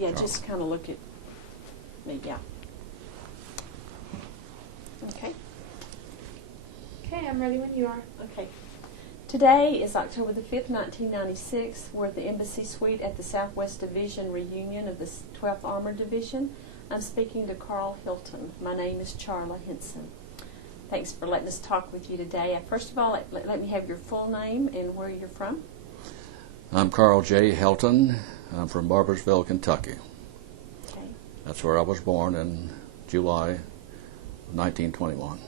Yeah, just kind of look at me, yeah. Okay. Okay, I'm ready when you are. Okay. Today is October the 5th, 1996. We're at the Embassy Suite at the Southwest Division reunion of the 12th Armored Division. I'm speaking to Carl Helton. My name is Charla Henson. Thanks for letting us talk with you today. First of all, let me have your full name and where you're from. I'm Carl J. Helton. I'm from Barboursville, Kentucky. Okay. That's where I was born in July 1921.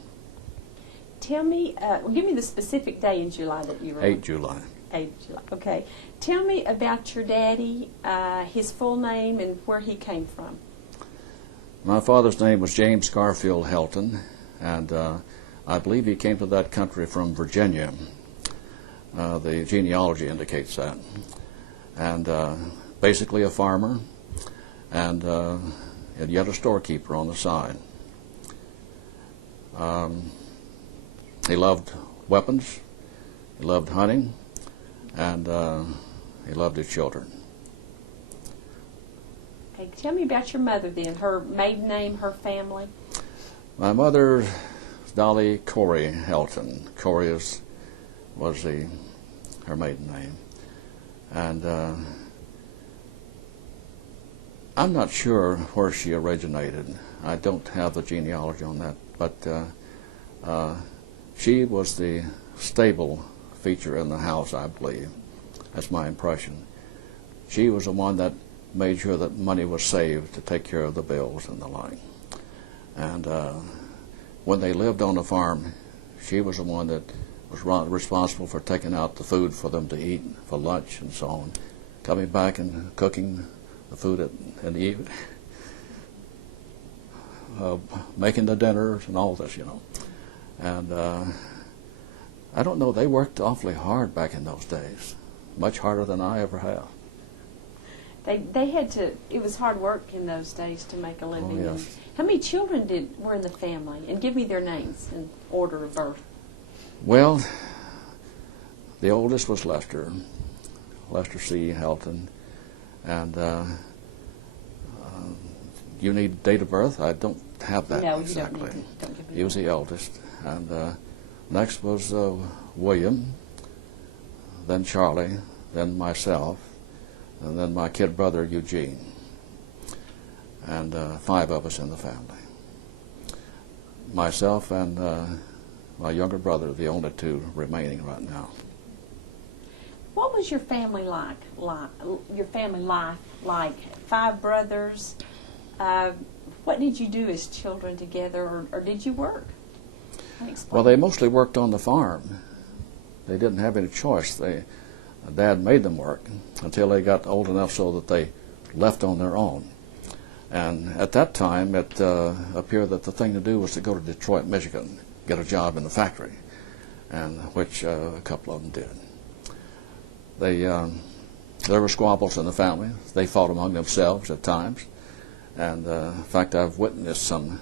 Tell me, give me the specific day in July that you were 8 July. 8 July. Okay. Tell me about your daddy, his full name, and where he came from. My father's name was James Garfield Helton, and I believe he came to that country from Virginia. The genealogy indicates that. And basically a farmer, and yet a storekeeper on the side. He loved weapons, he loved hunting, and he loved his children. Okay, tell me about your mother then, her maiden name, her family. My mother, Dolly Corey Helton. Corey was her maiden name. And I'm not sure where she originated. I don't have the genealogy on that, but she was the stable feature in the house, I believe. That's my impression. She was the one that made sure that money was saved to take care of the bills and the like. And when they lived on the farm, she was the one that was responsible for taking out the food for them to eat for lunch and so on, coming back and cooking the food in the evening, making the dinners and all this, you know. And I don't know, they worked awfully hard back in those days, much harder than I ever have. They had to, it was hard work in those days to make a living. Oh, yes. How many children were in the family? And give me their names in order of birth. Well, the oldest was Lester C. Helton, and you need date of birth? I don't have that No, exactly. You don't need to. Don't give me He was that. the eldest, and next was William, then Charlie, then myself, and then my kid brother Eugene, and 5 of us in the family. Myself and my younger brother, the only 2 remaining right now. What was your family like? Your family life like? 5 brothers. What did you do as children together, or did you work? Explain. Well, they mostly worked on the farm. They didn't have any choice. Dad made them work until they got old enough so that they left on their own. And at that time, it appeared that the thing to do was to go to Detroit, Michigan, get a job in the factory, and which a couple of them did. There were squabbles in the family. They fought among themselves at times, and in fact, I've witnessed some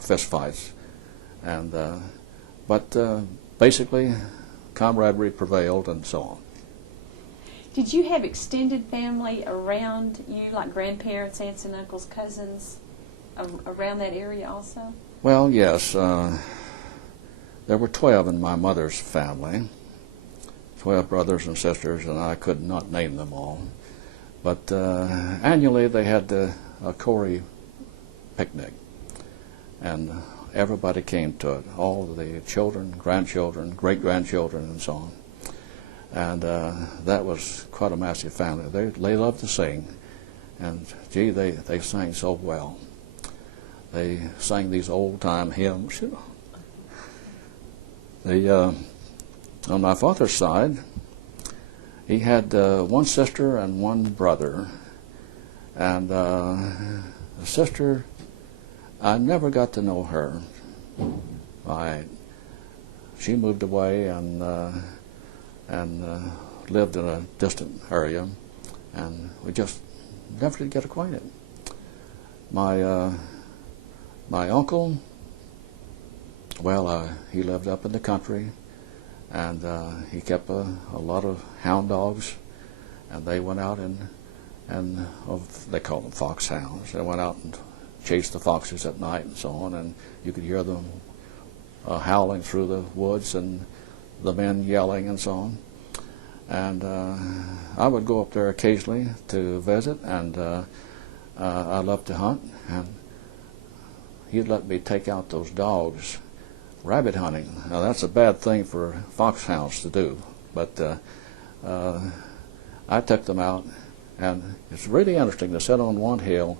fist fights. And but basically, camaraderie prevailed, and so on. Did you have extended family around you, like grandparents, aunts and uncles, cousins, around that area also? Well, yes. There were 12 in my mother's family, 12 brothers and sisters, and I could not name them all. But annually they had a Corey picnic, and everybody came to it, all the children, grandchildren, great-grandchildren, and so on. And that was quite a massive family. They loved to sing, and gee, they sang so well. They sang these old-time hymns, you know. On my father's side, he had 1 sister and 1 brother, and the sister, I never got to know her. She moved away and lived in a distant area, and we just never did get acquainted. My uncle, well, he lived up in the country, and he kept a lot of hound dogs, and they went out and and they call them foxhounds. They went out and chased the foxes at night and so on, and you could hear them howling through the woods and the men yelling and so on. And I would go up there occasionally to visit, and I loved to hunt, and he'd let me take out those dogs rabbit hunting. Now that's a bad thing for foxhounds to do, but I took them out, and it's really interesting to sit on one hill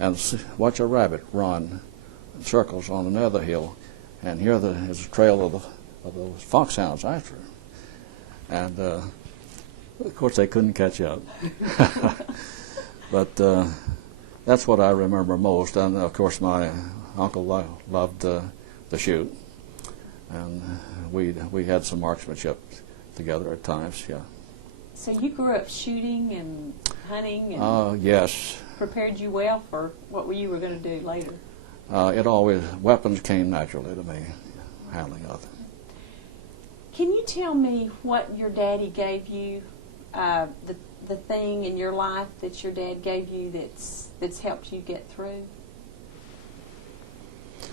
and watch a rabbit run in circles on another hill, and here is a trail of those foxhounds after him. And of course they couldn't catch up. But that's what I remember most. And of course my uncle loved to shoot, and we had some marksmanship together at times. Yeah. So you grew up shooting and hunting, and yes. Prepared you well for what you were going to do later. Weapons came naturally to me, handling of them. Can you tell me what your daddy gave you, the thing in your life that your dad gave you that's helped you get through?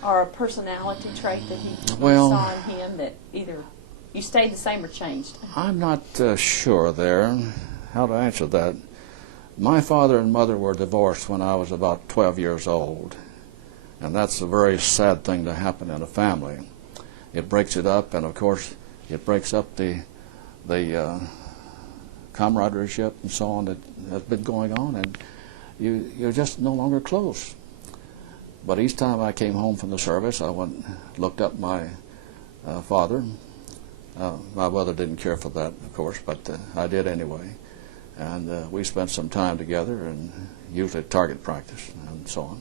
Or a personality trait that you saw in him that either you stayed the same or changed? I'm not sure there how to answer that. My father and mother were divorced when I was about 12 years old, and that's a very sad thing to happen in a family. It breaks it up, and of course it breaks up the camaraderie and so on that has been going on, and you're just no longer close. But each time I came home from the service, I went looked up my father. My mother didn't care for that, of course, but I did anyway. And we spent some time together, and usually target practice and so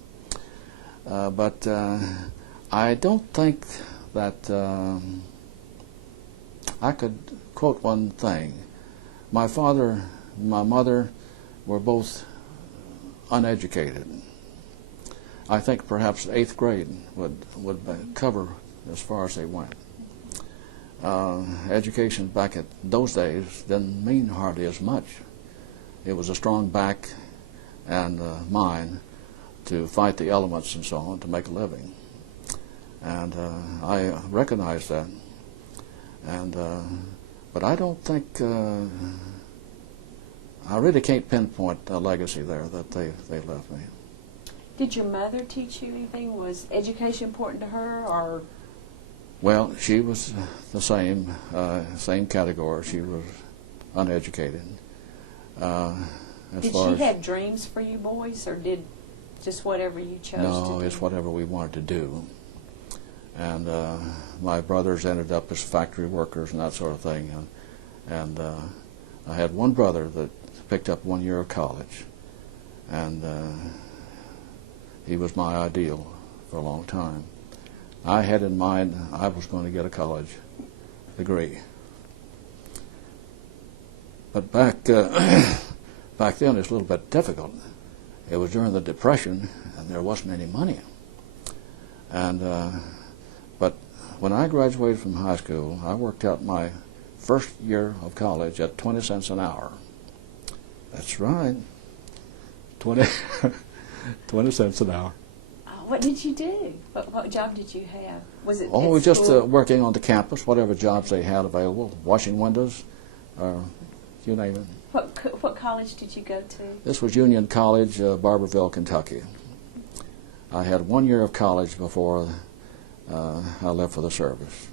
on. But I don't think that I could quote one thing. My father and my mother were both uneducated. I think perhaps 8th grade would cover as far as they went. Education back at those days didn't mean hardly as much. It was a strong back and mind to fight the elements and so on to make a living. And I recognize that. And but I don't think I really can't pinpoint a legacy there that they left me. Did your mother teach you anything? Was education important to her, or? Well, she was the same category. She was uneducated. Did she have dreams for you boys, or did just whatever you chose to do? No, it's whatever we wanted to do. And my brothers ended up as factory workers and that sort of thing. And I had one brother that picked up 1 year of college, and he was my ideal for a long time. I had in mind I was going to get a college degree. But back then it's a little bit difficult. It was during the Depression, and there wasn't any money. And but when I graduated from high school, I worked out my first year of college at 20 cents an hour. That's right, 20 cents an hour. What did you do? What job did you have? Was it? Oh, just working on the campus, whatever jobs they had available, washing windows, you name it. What college did you go to? This was Union College, Barberville, Kentucky. I had 1 year of college before I left for the service.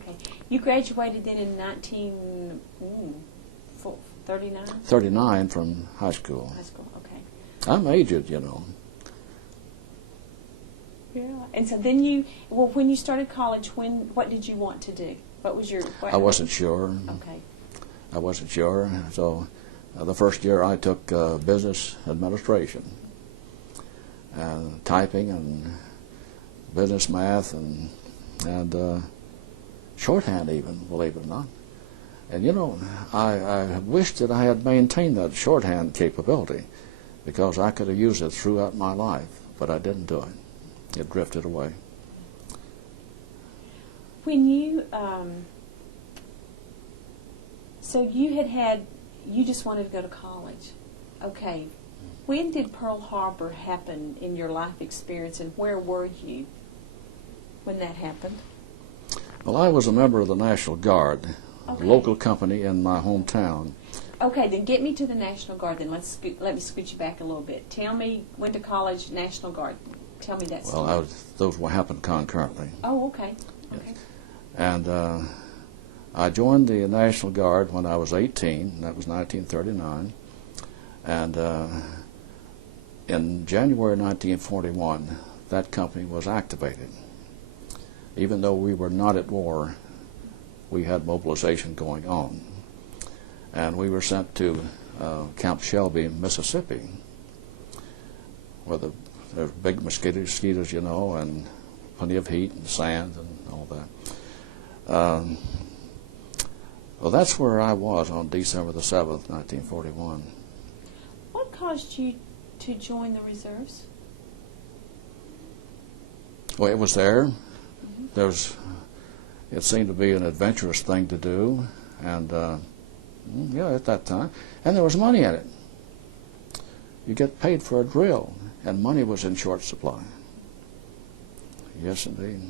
Okay. You graduated then in 1939? 39 from high school. High school, okay. I'm aged, you know. Yeah. And so then when you started college, what did you want to do? What was your... I wasn't sure. Okay. I wasn't sure. So the first year I took business administration, and typing and business math and shorthand even, believe it or not. And you know, I wished that I had maintained that shorthand capability, because I could have used it throughout my life, but I didn't do it. It drifted away. When you, so you just wanted to go to college. Okay. When did Pearl Harbor happen in your life experience, and where were you when that happened? Well, I was a member of the National Guard, Okay. a local company in my hometown. Okay, then get me to the National Guard. Then let me scoot you back a little bit. Tell me, went to college, National Guard. Tell me that story. Well, those happened concurrently. Oh, okay. Okay. And I joined the National Guard when I was 18. That was 1939. And in January 1941, that company was activated. Even though we were not at war, we had mobilization going on. And we were sent to Camp Shelby, Mississippi, where there's big mosquitoes, you know, and plenty of heat and sand and all that. Well, that's where I was on December the 7th, 1941. What caused you to join the reserves? Well, it was there. It seemed to be an adventurous thing to do, and yeah, at that time, and there was money in it. You get paid for a drill, and money was in short supply. Yes, indeed.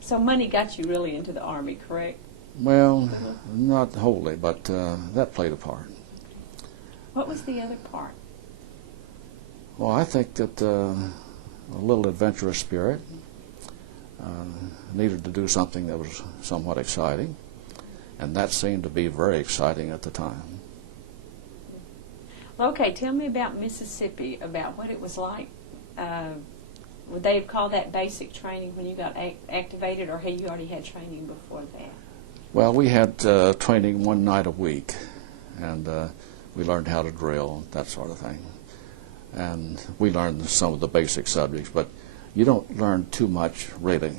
So money got you really into the Army, correct? Well, not wholly, but that played a part. What was the other part? Well, I think that a little adventurous spirit needed to do something that was somewhat exciting, and that seemed to be very exciting at the time. Okay, tell me about Mississippi, about what it was like. Would they have called that basic training when you got activated, or had you already had training before that? Well, we had training one night a week, and we learned how to drill, that sort of thing. And we learned some of the basic subjects, but you don't learn too much, really.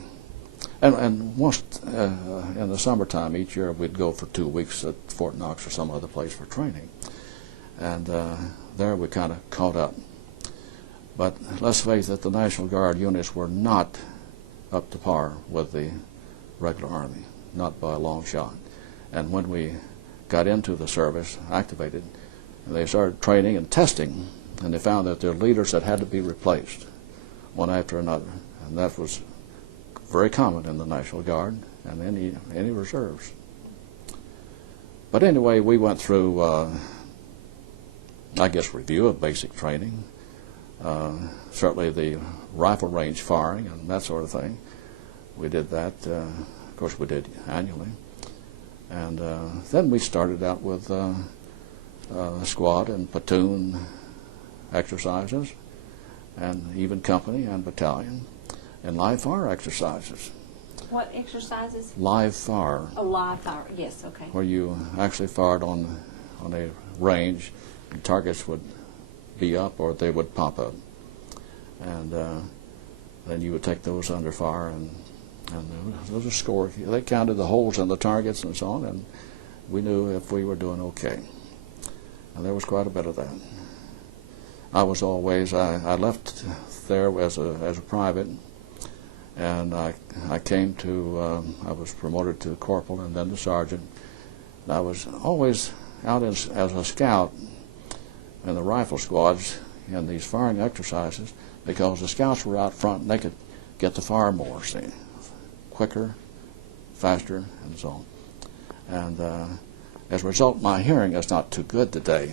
And most, in the summertime, each year we'd go for 2 weeks at Fort Knox or some other place for training. And there we kind of caught up. But let's face it, the National Guard units were not up to par with the regular Army, not by a long shot. And when we got into the service, activated, they started training and testing, and they found that their leaders had to be replaced one after another. And that was very common in the National Guard and any reserves. But anyway, we went through, I guess, review of basic training, certainly the rifle range firing and that sort of thing. We did that, of course we did annually. And then we started out with squad and platoon exercises, and even company and battalion, and live fire exercises. What exercises? Live fire. Oh, live fire, yes, okay. Where you actually fired on a range, and targets would be up or they would pop up. And then you would take those under fire, and those are scored. They counted the holes in the targets and so on, and we knew if we were doing okay. And there was quite a bit of that. I was always, I left there as a private, and I came to, I was promoted to corporal and then to sergeant. And I was always out as a scout in the rifle squads in these firing exercises, because the scouts were out front and they could get the fire more, see, quicker, faster, and so on. And as a result, my hearing is not too good today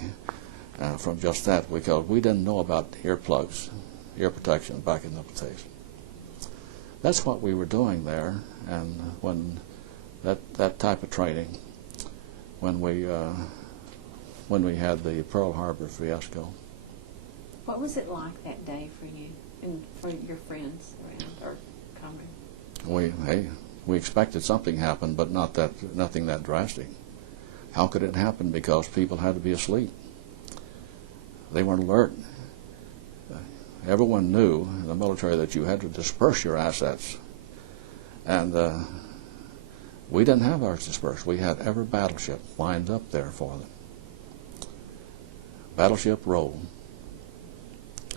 from just that, because we didn't know about earplugs, ear protection back in those days. That's what we were doing there, and when that type of training, when we had the Pearl Harbor fiasco. What was it like that day for you and for your friends around, or comrades? We expected something happened, but nothing that drastic. How could it happen? Because people had to be asleep. They weren't alert. Everyone knew in the military that you had to disperse your assets, and we didn't have ours dispersed. We had every battleship lined up there for them. Battleship row,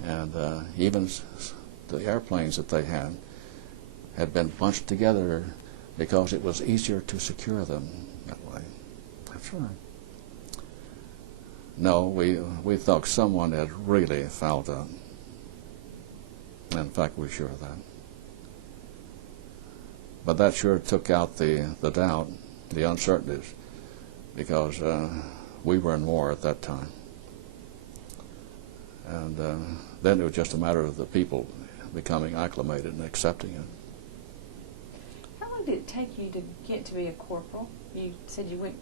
and even the airplanes that they had been bunched together because it was easier to secure them that way. That's right. No, we thought someone had really fouled up. In fact, we're sure of that. But that sure took out the doubt, the uncertainties, because we were in war at that time. And then it was just a matter of the people becoming acclimated and accepting it. How long did it take you to get to be a corporal? You said you went,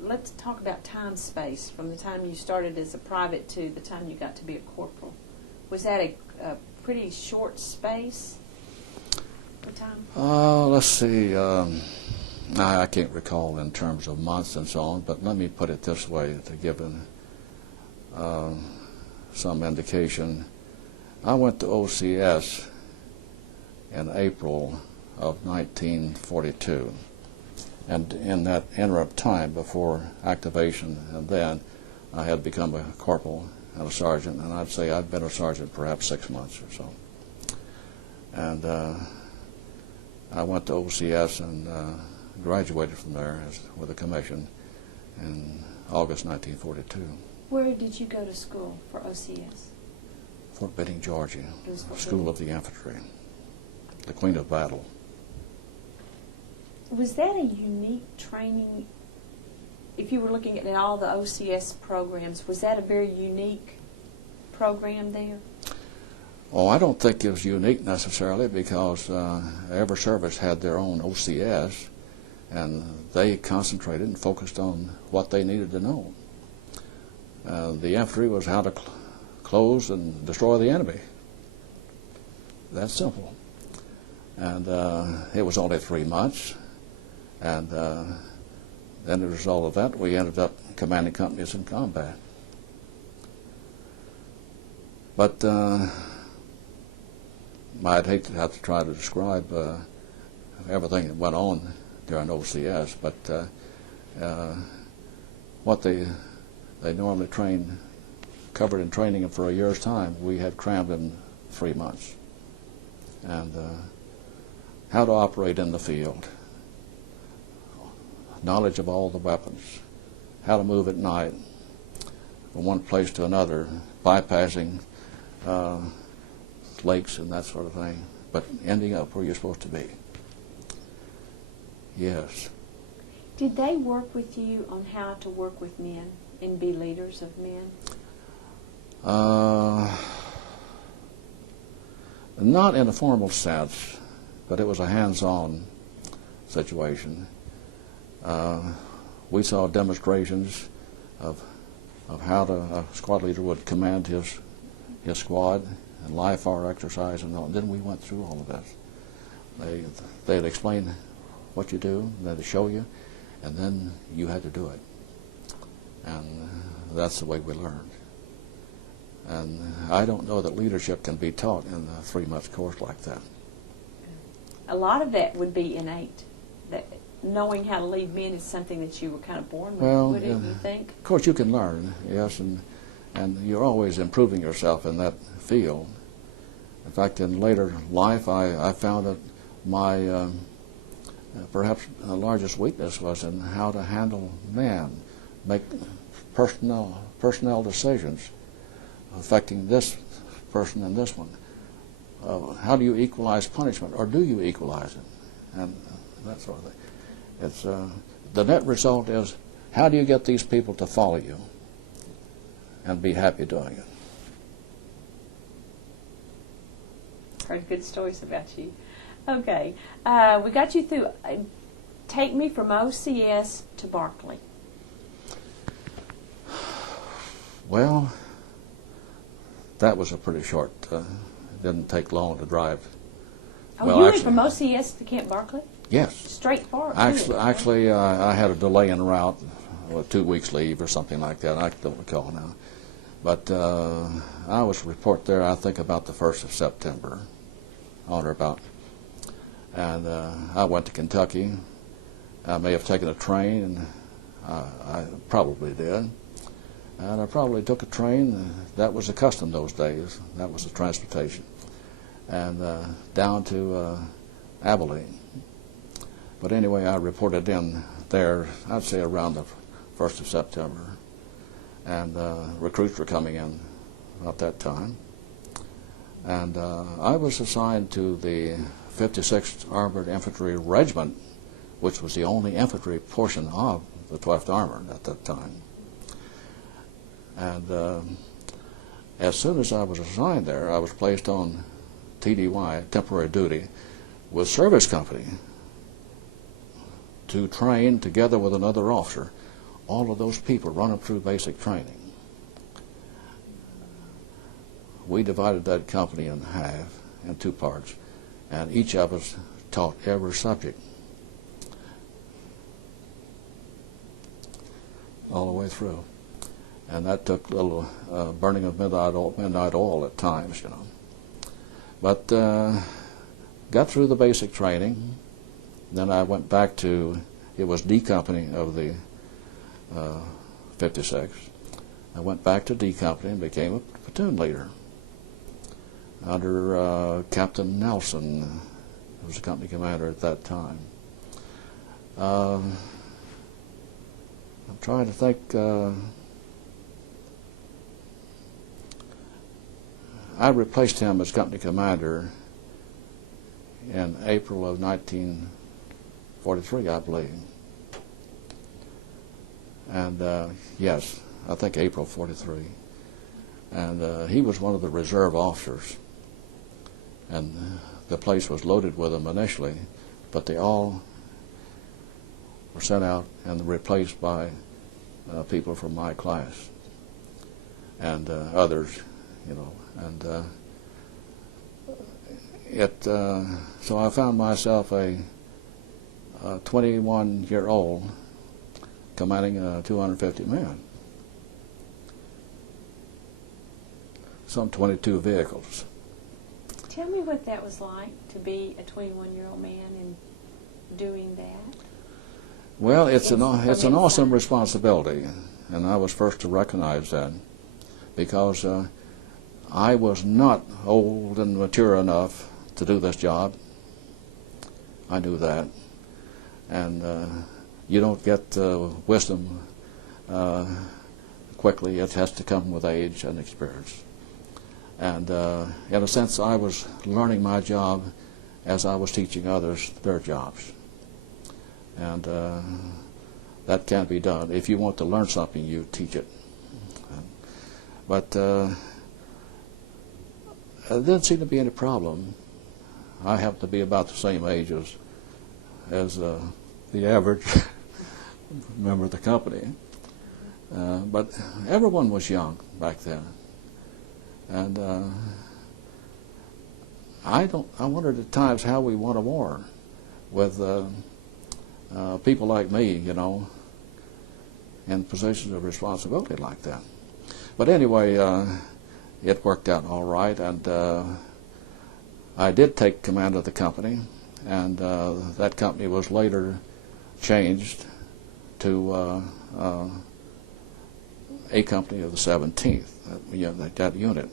let's talk about time space from the time you started as a private to the time you got to be a corporal. Was that a pretty short space of time? Let's see. I can't recall in terms of months and so on, but let me put it this way to give some indication. I went to OCS in April of 1942, and in that interim time before activation, and then I had become a corporal and a sergeant, and I'd say I'd been a sergeant perhaps 6 months or so. And I went to OCS and graduated from there with a commission in August 1942. Where did you go to school for OCS? Fort Benning, Georgia, Fort School Benning. of the Infantry, the Queen of Battle. Was that a unique training? If you were looking at all the OCS programs, was that a very unique program there? Oh, I don't think it was unique necessarily, because every service had their own OCS, and they concentrated and focused on what they needed to know. The infantry was how to close and destroy the enemy. That's simple. And it was only 3 months, and then as a result of that, we ended up commanding companies in combat. But I'd hate to have to try to describe everything that went on during OCS, but what they normally covered in training for a year's time, we had crammed in 3 months. And how to operate in the field, knowledge of all the weapons, how to move at night from one place to another, bypassing lakes and that sort of thing, but ending up where you're supposed to be. Yes. Did they work with you on how to work with men and be leaders of men? Not in a formal sense, but it was a hands-on situation. We saw demonstrations of how a squad leader would command his squad and live fire exercise and all. Then we went through all of this. They'd explain what you do, they'd show you, and then you had to do it. And that's the way we learned. And I don't know that leadership can be taught in a 3-month course like that. A lot of that would be innate. That knowing how to lead men is something that you were kind of born with, wouldn't you think? Of course, you can learn, yes, and you're always improving yourself in that field. In fact, in later life, I found that my perhaps largest weakness was in how to handle men, make personnel decisions affecting this person and this one. How do you equalize punishment, or do you equalize it, and that sort of thing. It's the net result is, how do you get these people to follow you and be happy doing it? Heard good stories about you. Okay, we got you through. Take me from OCS to Barclay. Well, that was a pretty short. It didn't take long to drive. Oh, well, you actually, went from OCS to Camp Barclay? Yes. Straight forward. Actually, I had a delay en route, 2 weeks leave or something like that. I don't recall now. But I was to report there, I think, about the 1st of September, on or about. And I went to Kentucky. I may have taken a train, and I probably did. And I probably took a train. That was the custom those days. That was the transportation. And down to Abilene. But anyway, I reported in there, I'd say around the 1st of September. and recruits were coming in at that time. And I was assigned to the 56th Armored Infantry Regiment, which was the only infantry portion of the 12th Armored at that time. And as soon as I was assigned there, I was placed on TDY, temporary duty, with service company to train together with another officer all of those people running through basic training. We divided that company in half, in two parts, and each of us taught every subject all the way through. And that took a little burning of midnight oil at times, you know. But got through the basic training. Then I went back to, it was D Company of the 56. I went back to D Company and became a platoon leader under Captain Nelson, who was the company commander at that time. I'm trying to think. I replaced him as company commander in April of 1943, I believe. And yes, I think April 43. And he was one of the reserve officers. And the place was loaded with them initially, but they all were sent out and replaced by people from my class and others, you know. And so I found myself a 21-year-old commanding 250 men, some 22 vehicles. Tell me what that was like to be a 21-year-old man and doing that. Well, it's an awesome responsibility, and I was first to recognize that, because I was not old and mature enough to do this job. I knew that. And you don't get wisdom quickly. It has to come with age and experience. And in a sense, I was learning my job as I was teaching others their jobs. And that can't be done. If you want to learn something, you teach it. But there didn't seem to be any problem. I happened to be about the same age as the average member of the company. But everyone was young back then. And I wondered at times how we won a war with people like me, you know, in positions of responsibility like that. But anyway, it worked out all right, and I did take command of the company, and that company was later changed to A Company of the 17th, that unit.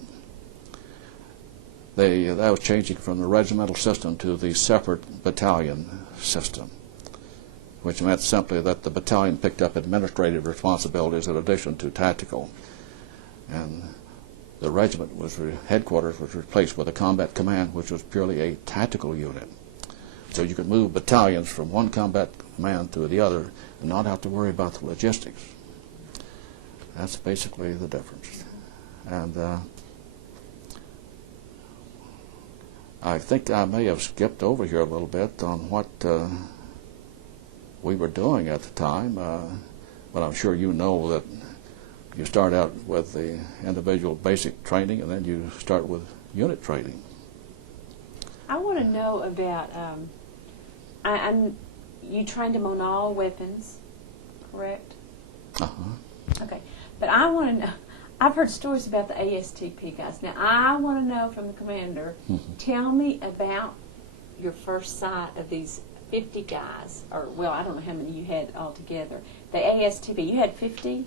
That was changing from the regimental system to the separate battalion system, which meant simply that the battalion picked up administrative responsibilities in addition to tactical. And the regiment headquarters was replaced with a combat command, which was purely a tactical unit. So you could move battalions from one combat command to the other and not have to worry about the logistics. That's basically the difference. And I think I may have skipped over here a little bit on what we were doing at the time, but I'm sure you know that you start out with the individual basic training, and then you start with unit training. I want to know about, you trained him on all weapons, correct? Uh-huh. Okay, but I want to know, I've heard stories about the ASTP guys. Now, I want to know from the commander, tell me about your first sight of these 50 guys, or, well, I don't know how many you had altogether. The ASTP, you had 50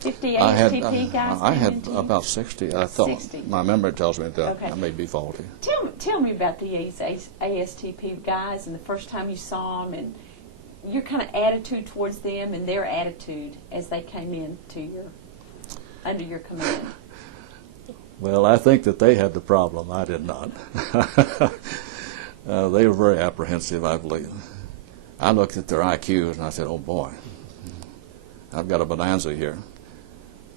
ASTP guys? I had about 60. I thought 60. My memory tells me that. Okay. I may be faulty. Tell me about the ASTP guys and the first time you saw them, and your kind of attitude towards them and their attitude as they came in to your under your command? Well, I think that they had the problem. I did not. They were very apprehensive, I believe. I looked at their IQs and I said, oh boy, I've got a bonanza here.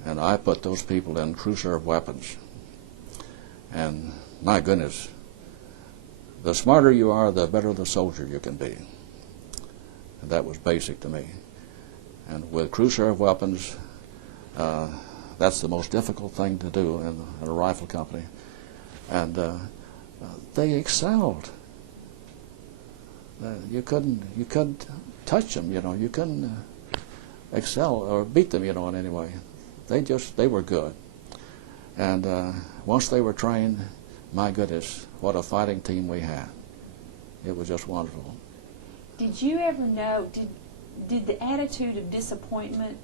And I put those people in crew serve weapons. And my goodness, the smarter you are, the better the soldier you can be. And that was basic to me. And with crew serve weapons, that's the most difficult thing to do in a rifle company. And they excelled. You couldn't touch them, you couldn't excel or beat them, in any way. They were good. And once they were trained, my goodness, what a fighting team we had. It was just wonderful. Did you ever know, did the attitude of disappointment,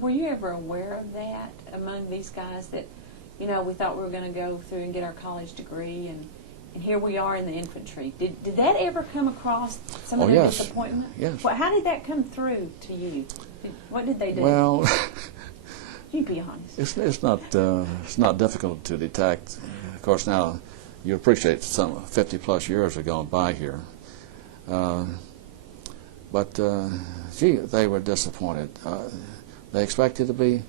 were you ever aware of that among these guys that, we thought we were going to go through and get our college degree and here we are in the infantry. Did that ever come across some of their disappointment? Yes. Well, how did that come through to you? What did they do? Well, you be honest. It's not difficult to detect. Of course, now you appreciate some 50-plus years have gone by here. But they were disappointed. They expected to be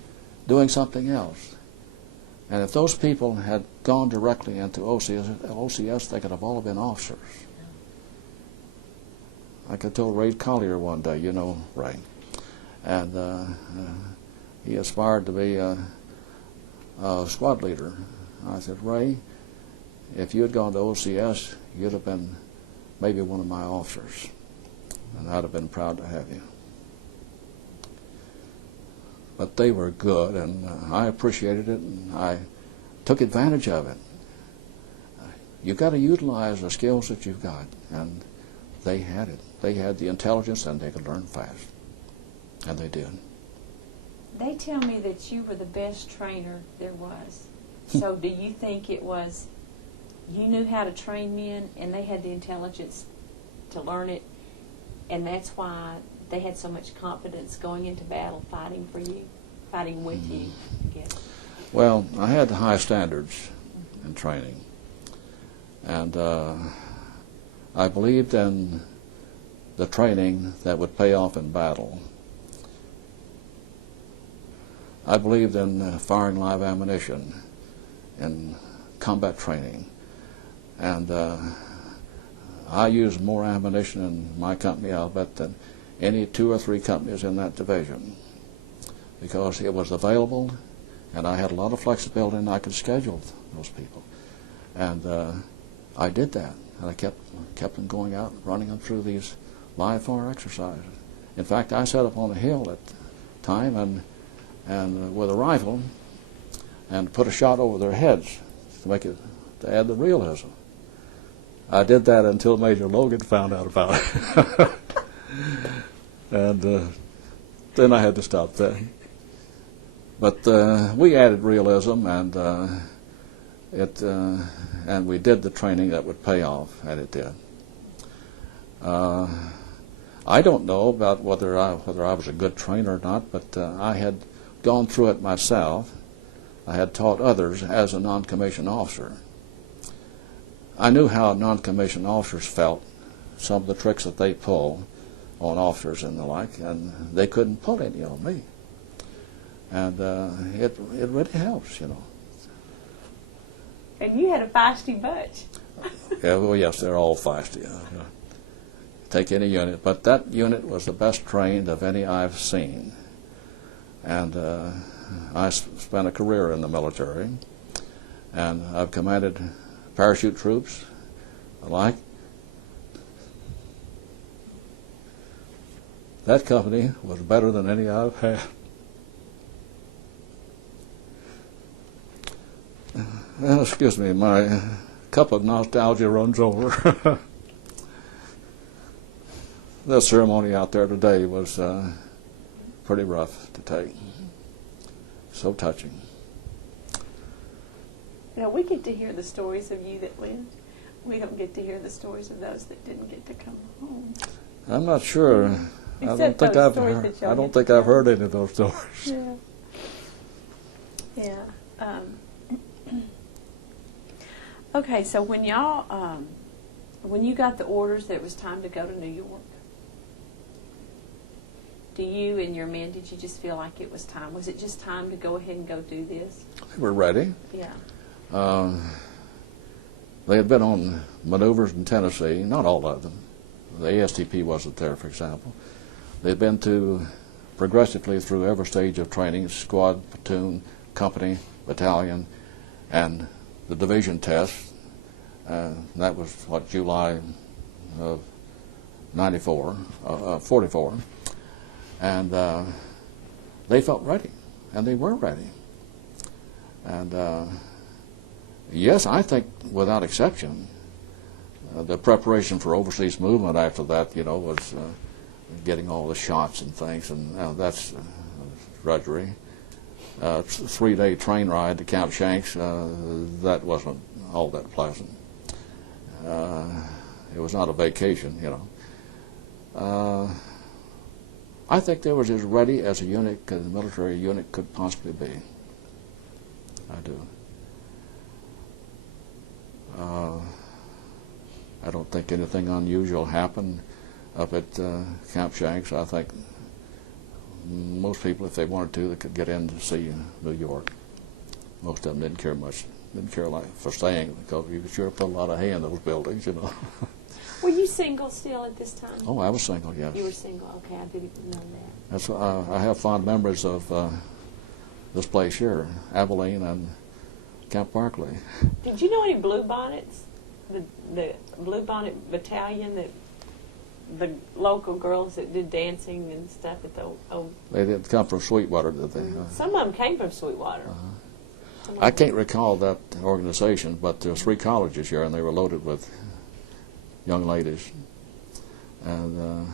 doing something else. And if those people had gone directly into OCS, they could have all been officers. Like I told Ray Collier one day, Ray. And he aspired to be a squad leader. I said, Ray, if you had gone to OCS, you'd have been maybe one of my officers. And I'd have been proud to have you. But they were good, and I appreciated it, and I took advantage of it. You've got to utilize the skills that you've got, and they had it. They had the intelligence, and they could learn fast, and they did. They tell me that you were the best trainer there was. So do you think it was you knew how to train men, and they had the intelligence to learn it, and that's why they had so much confidence going into battle, fighting for you, fighting with you, I guess? Well, I had the high standards in training, and I believed in the training that would pay off in battle. I believed in firing live ammunition in combat training, and I used more ammunition in my company, I'll bet, than any 2 or 3 companies in that division, because it was available, and I had a lot of flexibility, and I could schedule those people. And I did that, and I kept them going out, running them through these live fire exercises. In fact, I sat up on a hill at the time and with a rifle and put a shot over their heads to add the realism. I did that until Major Logan found out about it. And then I had to stop that. But we added realism, and and we did the training that would pay off, and it did. I don't know about whether I was a good trainer or not, but I had gone through it myself. I had taught others as a non-commissioned officer. I knew how non-commissioned officers felt, some of the tricks that they pull on officers and the like, and they couldn't pull any on me. And it really helps, And you had a feisty bunch. Yeah, well, yes, they're all feisty. Take any unit, but that unit was the best trained of any I've seen. And I spent a career in the military, and I've commanded parachute troops, the like. That company was better than any I've had. Well, excuse me, my cup of nostalgia runs over. The ceremony out there today was pretty rough to take. So touching. We get to hear the stories of you that lived. We don't get to hear the stories of those that didn't get to come home. I'm not sure. I don't think I've heard any of those stories. Yeah. Yeah. Okay, so when y'all, when you got the orders that it was time to go to New York, do you and your men, did you just feel like it was time? Was it just time to go ahead and go do this? They were ready. Yeah. They had been on maneuvers in Tennessee, not all of them. The ASTP wasn't there, for example. They'd been progressively through every stage of training, squad, platoon, company, battalion, and the division test. That was, what, July of 44. And they felt ready, and they were ready. And yes, I think, without exception, the preparation for overseas movement after that, was getting all the shots and things, and that's drudgery. 3-day train ride to Camp Shanks, that wasn't all that pleasant. It was not a vacation, I think they were as ready as a unit, a military unit, could possibly be. I do. I don't think anything unusual happened up at Camp Shanks. I think most people, if they wanted to, they could get in to see New York. Most of them didn't care much, for staying, because you sure put a lot of hay in those buildings, Were you single still at this time? Oh, I was single, yes. You were single, okay, I didn't know that. That's, I have fond memories of this place here, Abilene and Camp Barclay. Did you know any bluebonnets? The bluebonnet battalion, that the local girls that did dancing and stuff at the They didn't come from Sweetwater, did they? Some of them came from Sweetwater. I can't recall that organization, but there were 3 colleges here, and they were loaded with young ladies. And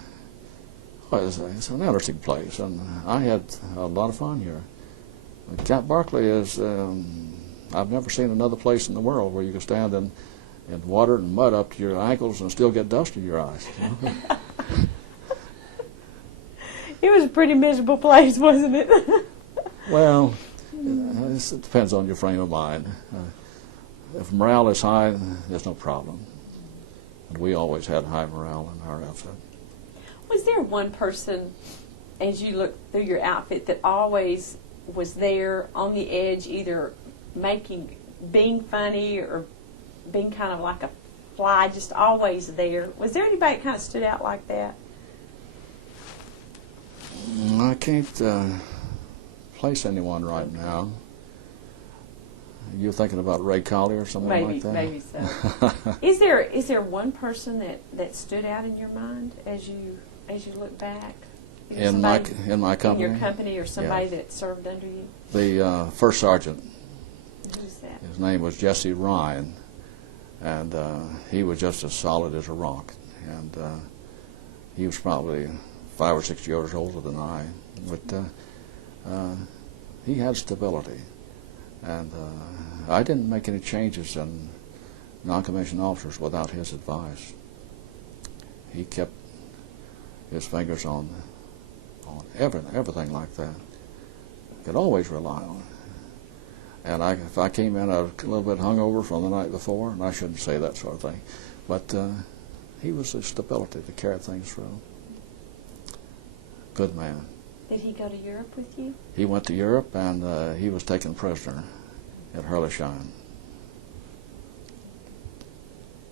it's an interesting place, and I had a lot of fun here. Camp Barclay is, I've never seen another place in the world where you can stand in water and mud up to your ankles and still get dust in your eyes. It was a pretty miserable place, wasn't it? Well, it depends on your frame of mind. If morale is high, there's no problem. And we always had high morale in our outfit. Was there one person, as you look through your outfit, that always was there on the edge, either being funny or being kind of like a fly, just always there? Was there anybody that kind of stood out like that? I can't place anyone right now. You're thinking about Ray Collier or something like that? Maybe so. Is there one person that stood out in your mind as you look back? In my company? In your company, or somebody that served under you? The first sergeant. Who's that? His name was Jesse Ryan, and he was just as solid as a rock. And he was probably 5 or 6 years older than I, but he had stability. And I didn't make any changes in non-commissioned officers without his advice. He kept his fingers on everything like that. Could always rely on it. And if I came in a little bit hungover from the night before, and I shouldn't say that sort of thing, but he was the stability to carry things through. Good man. Did he go to Europe with you? He went to Europe, and he was taken prisoner at Herlisheim.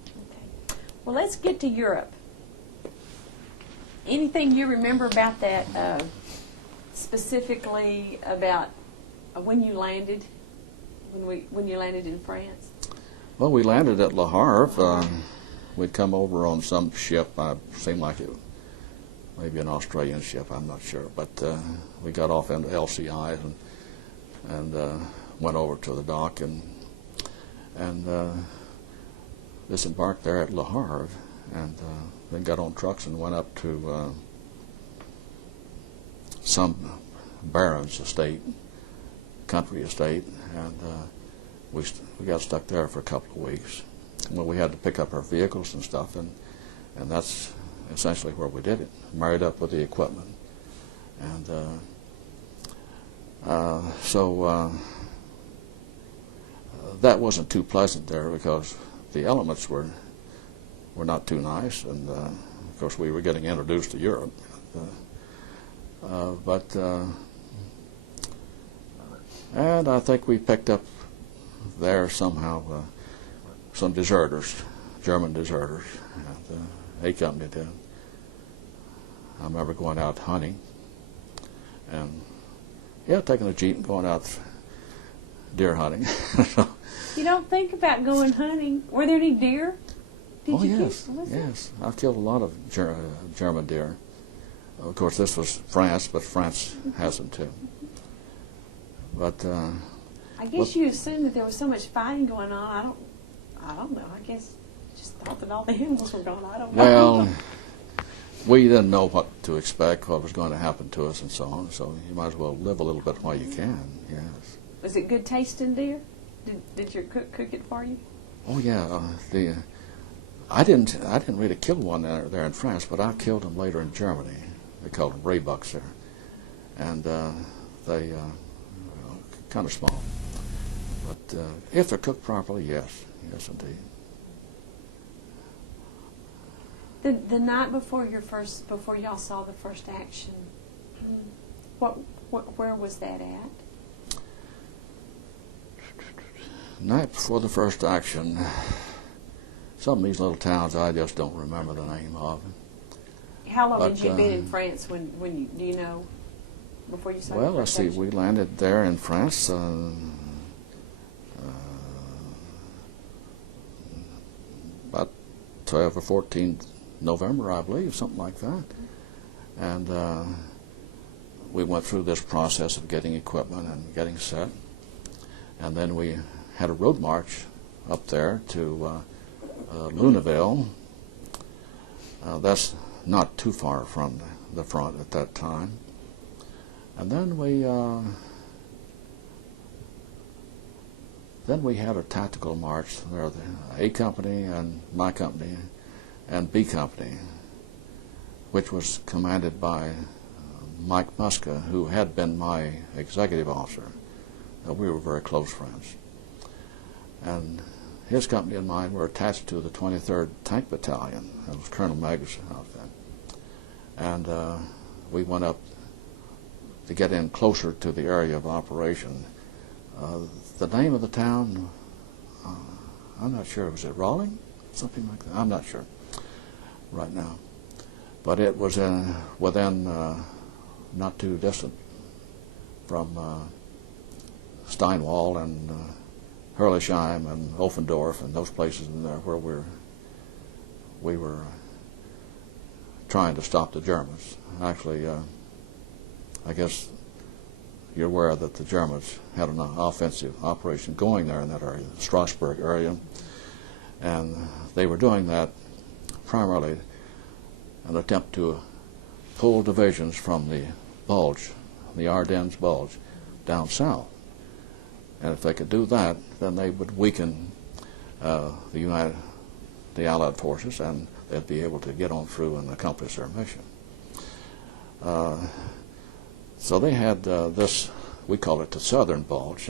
Okay. Well, let's get to Europe. Anything you remember about that, specifically about when you landed, when you landed in France? Well, we landed at Le Havre. We'd come over on some ship. It seemed like it maybe an Australian ship, I'm not sure. But we got off into LCI and went over to the dock and disembarked there at Le Havre, and then got on trucks and went up to some baron's estate, country estate, and we got stuck there for a couple of weeks. Well, we had to pick up our vehicles and stuff, and that's essentially where we did it, married up with the equipment. And so that wasn't too pleasant there because the elements were not too nice, and of course we were getting introduced to Europe. And I think we picked up there somehow some deserters, German deserters. And, A Company did. I remember going out hunting, and taking a jeep and going out deer hunting. You don't think about going hunting. Were there any deer? Did you yes, kill? yes. I've killed a lot of German deer. Of course, this was France, but France has them too. But I guess you assumed that there was so much fighting going on. I don't know. I guess just thought that all the animals were gone. I don't know. well, we didn't know what to expect, what was going to happen to us, and so on. So you might as well live a little bit while you can. Yes. Was it good tasting deer? Did your cook it for you? Oh yeah. I didn't really kill one there in France, but I killed them later in Germany. They called them raybucks there, and they kind of small. But if they're cooked properly, yes, indeed. The night before before y'all saw the first action, where was that at? Night before the first action, some of these little towns I just don't remember the name of. How long had you been in France when do you know, before you saw Well, the let's first see, action? we landed there in France about 12 or 14 November, I believe, something like that. And we went through this process of getting equipment and getting set. And then we had a road march up there to Luneville. That's not too far from the front at that time. And then we had a tactical march there, the A Company and my company and B Company, which was commanded by Mike Muska, who had been my executive officer. We were very close friends. And his company and mine were attached to the 23rd Tank Battalion. That was Colonel Meggs outfit. And we went up to get in closer to the area of operation. The name of the town, I'm not sure. Was it Rawling? Something like that. I'm not sure right now. But it was within not too distant from Steinwall and Herlisheim and Offendorf and those places in there where we were trying to stop the Germans. Actually, I guess you're aware that the Germans had an offensive operation going there in that area, the Strasbourg area, and they were doing that primarily an attempt to pull divisions from the Bulge, the Ardennes Bulge, down south. And if they could do that, then they would weaken the Allied forces, and they'd be able to get on through and accomplish their mission. So they had this, we call it the Southern Bulge,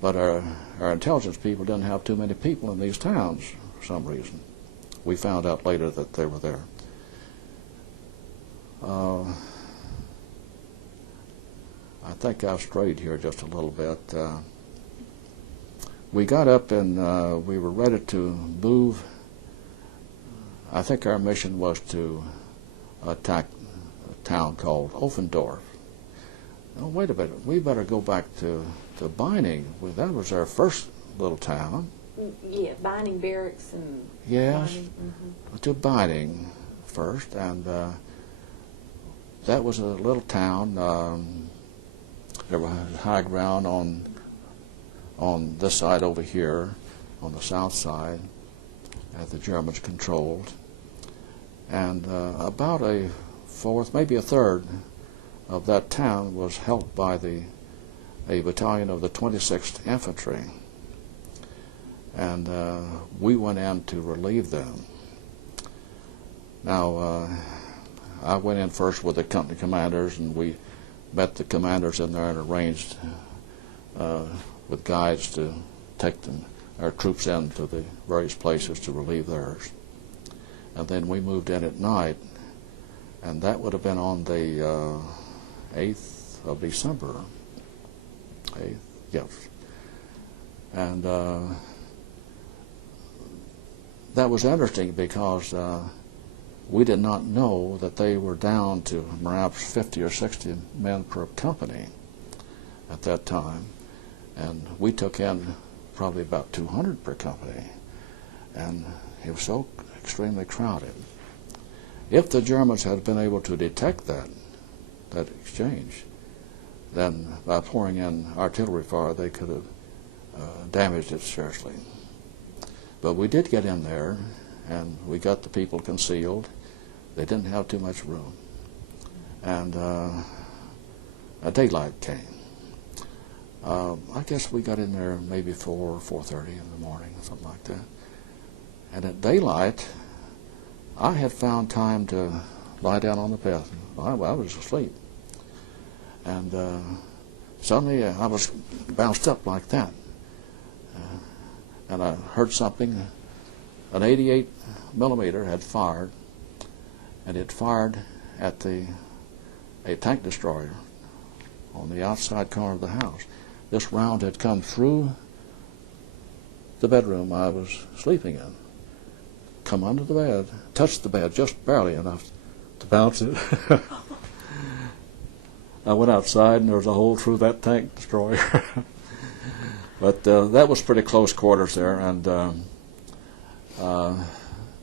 but our intelligence people didn't have too many people in these towns for some reason. We found out later that they were there. I think I've strayed here just a little bit. We got up and we were ready to move. I think our mission was to attack a town called Offendorf. Oh, wait a minute, we better go back to Beining. Well, that was our first little town. Yeah, Beining barracks and... Yes, Beining, to Beining first, and that was a little town. There was high ground on this side over here, on the south side, that the Germans controlled. And about a fourth, maybe a third of that town was held by a battalion of the 26th Infantry. And we went in to relieve them. Now, I went in first with the company commanders, and we met the commanders in there and arranged with guides to take our troops into the various places to relieve theirs. And then we moved in at night, and that would have been on the 8th of December. 8th, yes. And that was interesting because we did not know that they were down to perhaps 50 or 60 men per company at that time. And we took in probably about 200 per company. And it was so extremely crowded. If the Germans had been able to detect that exchange, then by pouring in artillery fire, they could have damaged it seriously. But we did get in there, and we got the people concealed. They didn't have too much room. And a daylight came. I guess we got in there maybe 4:30 in the morning, something like that. And at daylight, I had found time to lie down on the bed. I was asleep. And suddenly I was bounced up like that. And I heard something. An 88 millimeter had fired, and it fired at a tank destroyer on the outside corner of the house. This round had come through the bedroom I was sleeping in, come under the bed, touched the bed just barely enough to bounce it. I went outside, and there was a hole through that tank destroyer. But that was pretty close quarters there, and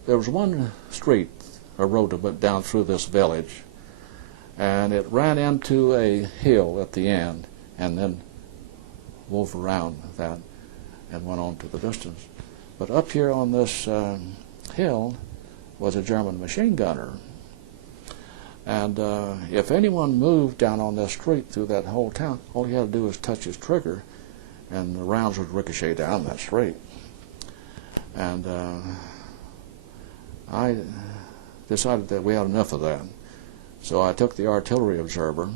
there was one street, a road that went down through this village, and it ran into a hill at the end, and then wove around that and went on to the distance. But up here on this hill was a German machine gunner. And if anyone moved down on this street through that whole town, all he had to do was touch his trigger, and the rounds would ricochet down that street. And I decided that we had enough of that. So I took the artillery observer.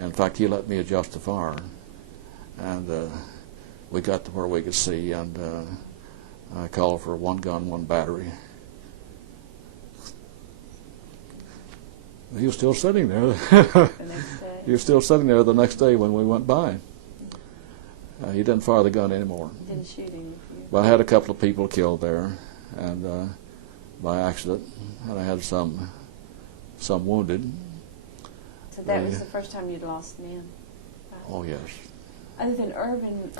In fact, he let me adjust the fire. And we got to where we could see, and I called for one gun, one battery. He was still sitting there. The next day? He was still sitting there the next day when we went by. He didn't fire the gun anymore. He didn't shoot any of you? But I had a couple of people killed there, and by accident, and I had some wounded. So that was the first time you'd lost men? Oh, yes. Other than Irvin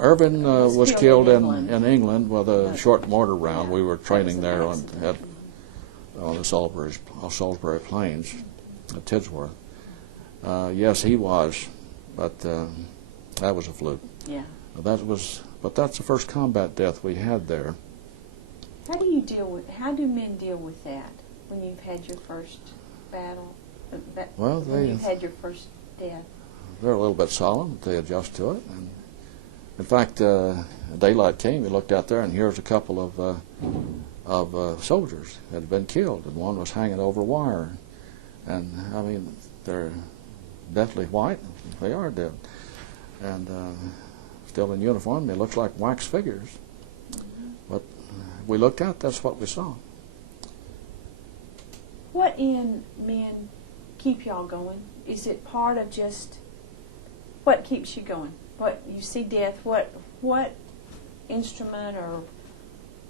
Irvin was killed in in England with a short mortar round. We were training there on the Salisbury Plains at Tidsworth. Yes, he was, but that was a fluke. Yeah. But that's the first combat death we had there. How do men deal with that when you've had your first battle? Well, when you've had your first death? They're a little bit solemn. They adjust to it. And in fact, daylight came. We looked out there, and here's a couple of soldiers that had been killed, and one was hanging over a wire. And I mean, they're deathly white. They are dead, and still in uniform. They look like wax figures. Mm-hmm. But we looked out. That's what we saw. What in men keep y'all going? Is it part of just what keeps you going? What you see death? What instrument or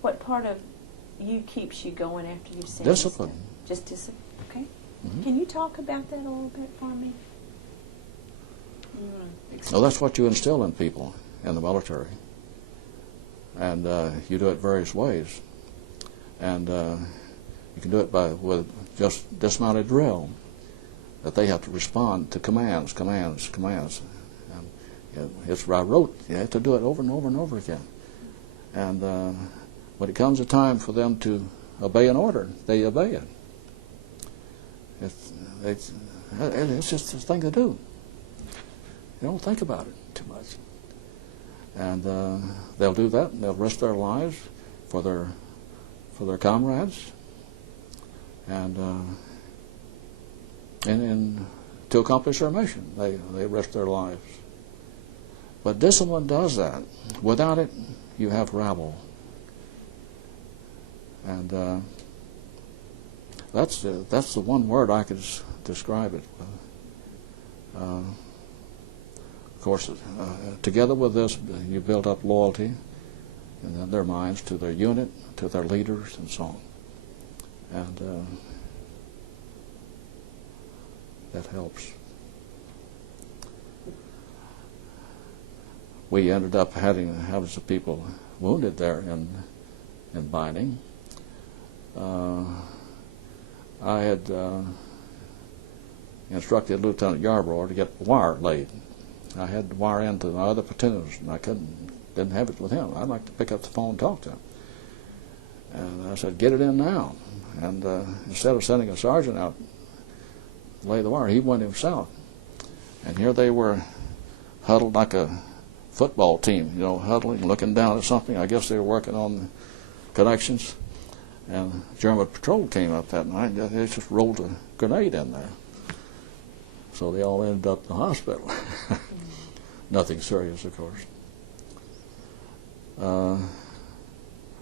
what part of you keeps you going after you've seen discipline? Just discipline. Okay. Mm-hmm. Can you talk about that a little bit for me? Well, that's what you instill in people in the military, and you do it various ways, and you can do it with just dismounted drill, that they have to respond to commands. And it's I wrote. You have to do it over and over and over again. And when it comes a time for them to obey an order, they obey it. It's just a thing to do. You don't think about it too much. And they'll do that, and they'll risk their lives for their comrades, and to accomplish their mission, they risk their lives. But discipline does that. Without it, you have rabble. And that's the one word I could describe it. Of course, together with this, you build up loyalty in their minds to their unit, to their leaders, and so on. And that helps. We ended up having some people wounded there in binding. I had instructed Lieutenant Yarborough to get wire laid. I had the wire into my other platoons, and I didn't have it with him. I'd like to pick up the phone and talk to him. And I said, get it in now. And instead of sending a sergeant out to lay the wire, he went himself. And here they were huddled like a football team, huddling, looking down at something. I guess they were working on connections. And German patrol came up that night, and they just rolled a grenade in there. So they all ended up in the hospital. Nothing serious, of course.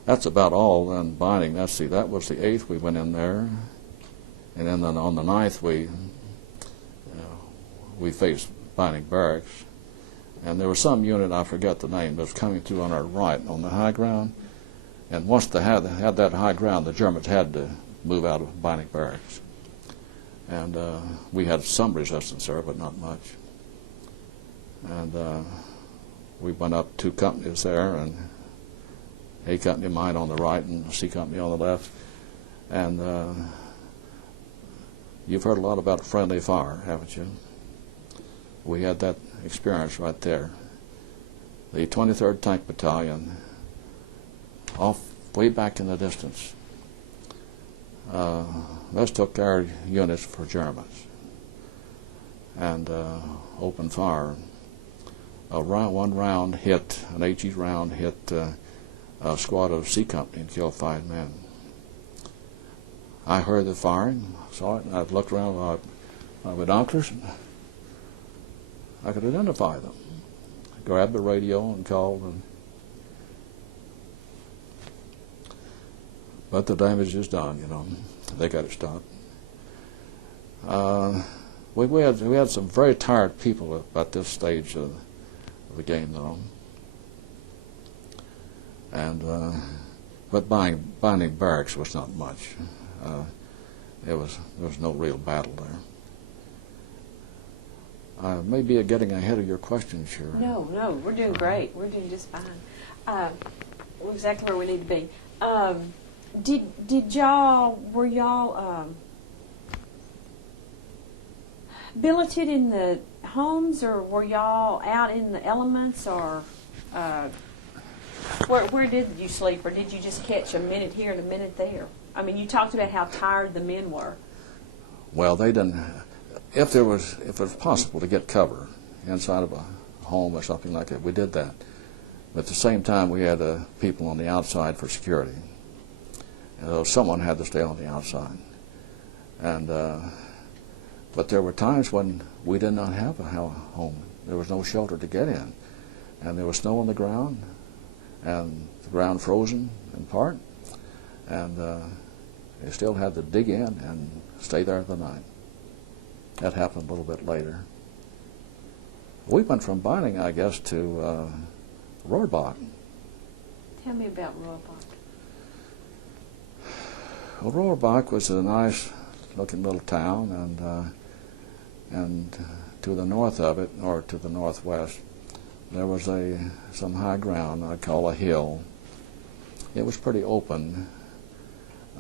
That's about all in binding. That was the 8th. We went in there. And then on the 9th, we faced binding barracks. And there was some unit, I forget the name, that was coming through on our right on the high ground. And once they had that high ground, the Germans had to move out of binding barracks. And we had some resistance there, but not much. And we went up 2 companies there, and A Company of mine on the right and C Company on the left. And you've heard a lot about friendly fire, haven't you? We had that experience right there. The 23rd Tank Battalion, off way back in the distance, mistook our units for Germans and opened fire. One round hit, an HE round hit a squad of C Company and killed 5 men. I heard the firing, saw it, and I looked around my binoculars, and I could identify them. I grabbed the radio and called, but the damage is done, They got it stopped. We had some very tired people at this stage of the game, though. And but binding barracks was not much. There was no real battle there. Maybe I'm getting ahead of your question, Sharon. No, we're doing great. We're doing just fine. We're exactly where we need to be. Were y'all billeted in the homes, or were y'all out in the elements, or where did you sleep, or did you just catch a minute here and a minute there? I mean, you talked about how tired the men were. Well, they didn't. If it was possible to get cover inside of a home or something like that, we did that. But at the same time, we had people on the outside for security. And someone had to stay on the outside. And but there were times when we did not have a home. There was no shelter to get in, and there was snow on the ground, and the ground frozen in part, and they still had to dig in and stay there the night. That happened a little bit later. We went from binding, I guess, to Rohrbach. Tell me about Rohrbach. Well, Rohrbach was a nice-looking little town, and to the north of it, or to the northwest, there was some high ground I'd call a hill. It was pretty open,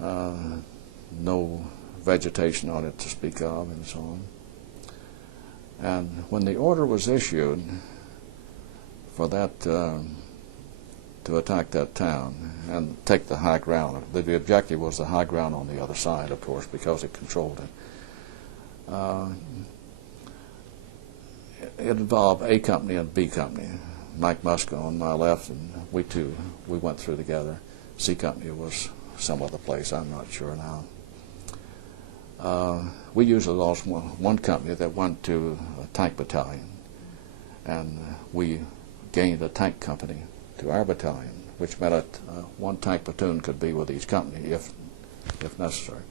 no vegetation on it to speak of, and so on. And when the order was issued for that to attack that town and take the high ground, the objective was the high ground on the other side, of course, because it controlled it. It involved A Company and B Company. Mike Muska on my left, and we went through together. C Company was some other place, I'm not sure now. We usually lost one company that went to a tank battalion, and we gained a tank company to our battalion, which meant that one tank platoon could be with each company if necessary.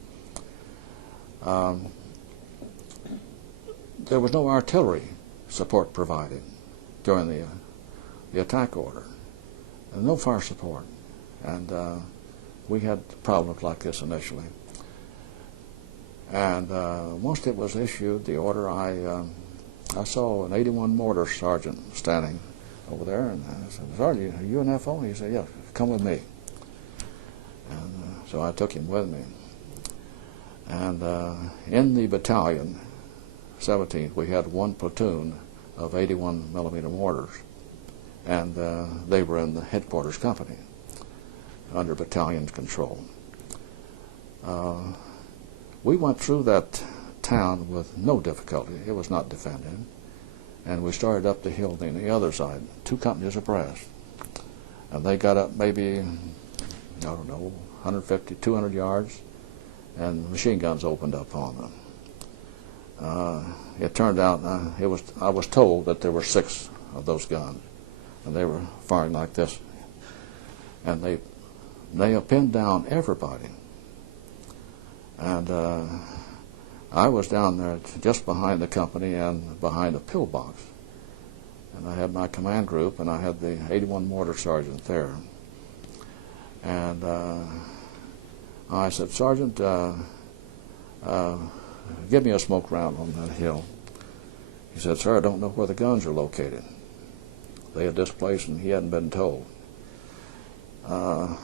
There was no artillery support provided during the attack order, and no fire support, and we had problems like this initially. And once it was issued, the order, I saw an 81 mortar sergeant standing over there, and I said, "Sergeant, are you an FO?" He said, "Yeah, come with me." And so I took him with me. And in the battalion, 17th, we had one platoon of 81 millimeter mortars, and they were in the headquarters company under battalion's control. We went through that town with no difficulty. It was not defended. And we started up the hill on the other side, 2 companies abreast. And they got up maybe, I don't know, 150, 200 yards, and machine guns opened up on them. It turned out, I was told that there were 6 of those guns, and they were firing like this. And they pinned down everybody. And I was down there just behind the company and behind a pillbox. And I had my command group, and I had the 81 mortar sergeant there. And I said, "Sergeant, give me a smoke round on that hill." He said, "Sir, I don't know where the guns are located." They had displaced, and he hadn't been told. One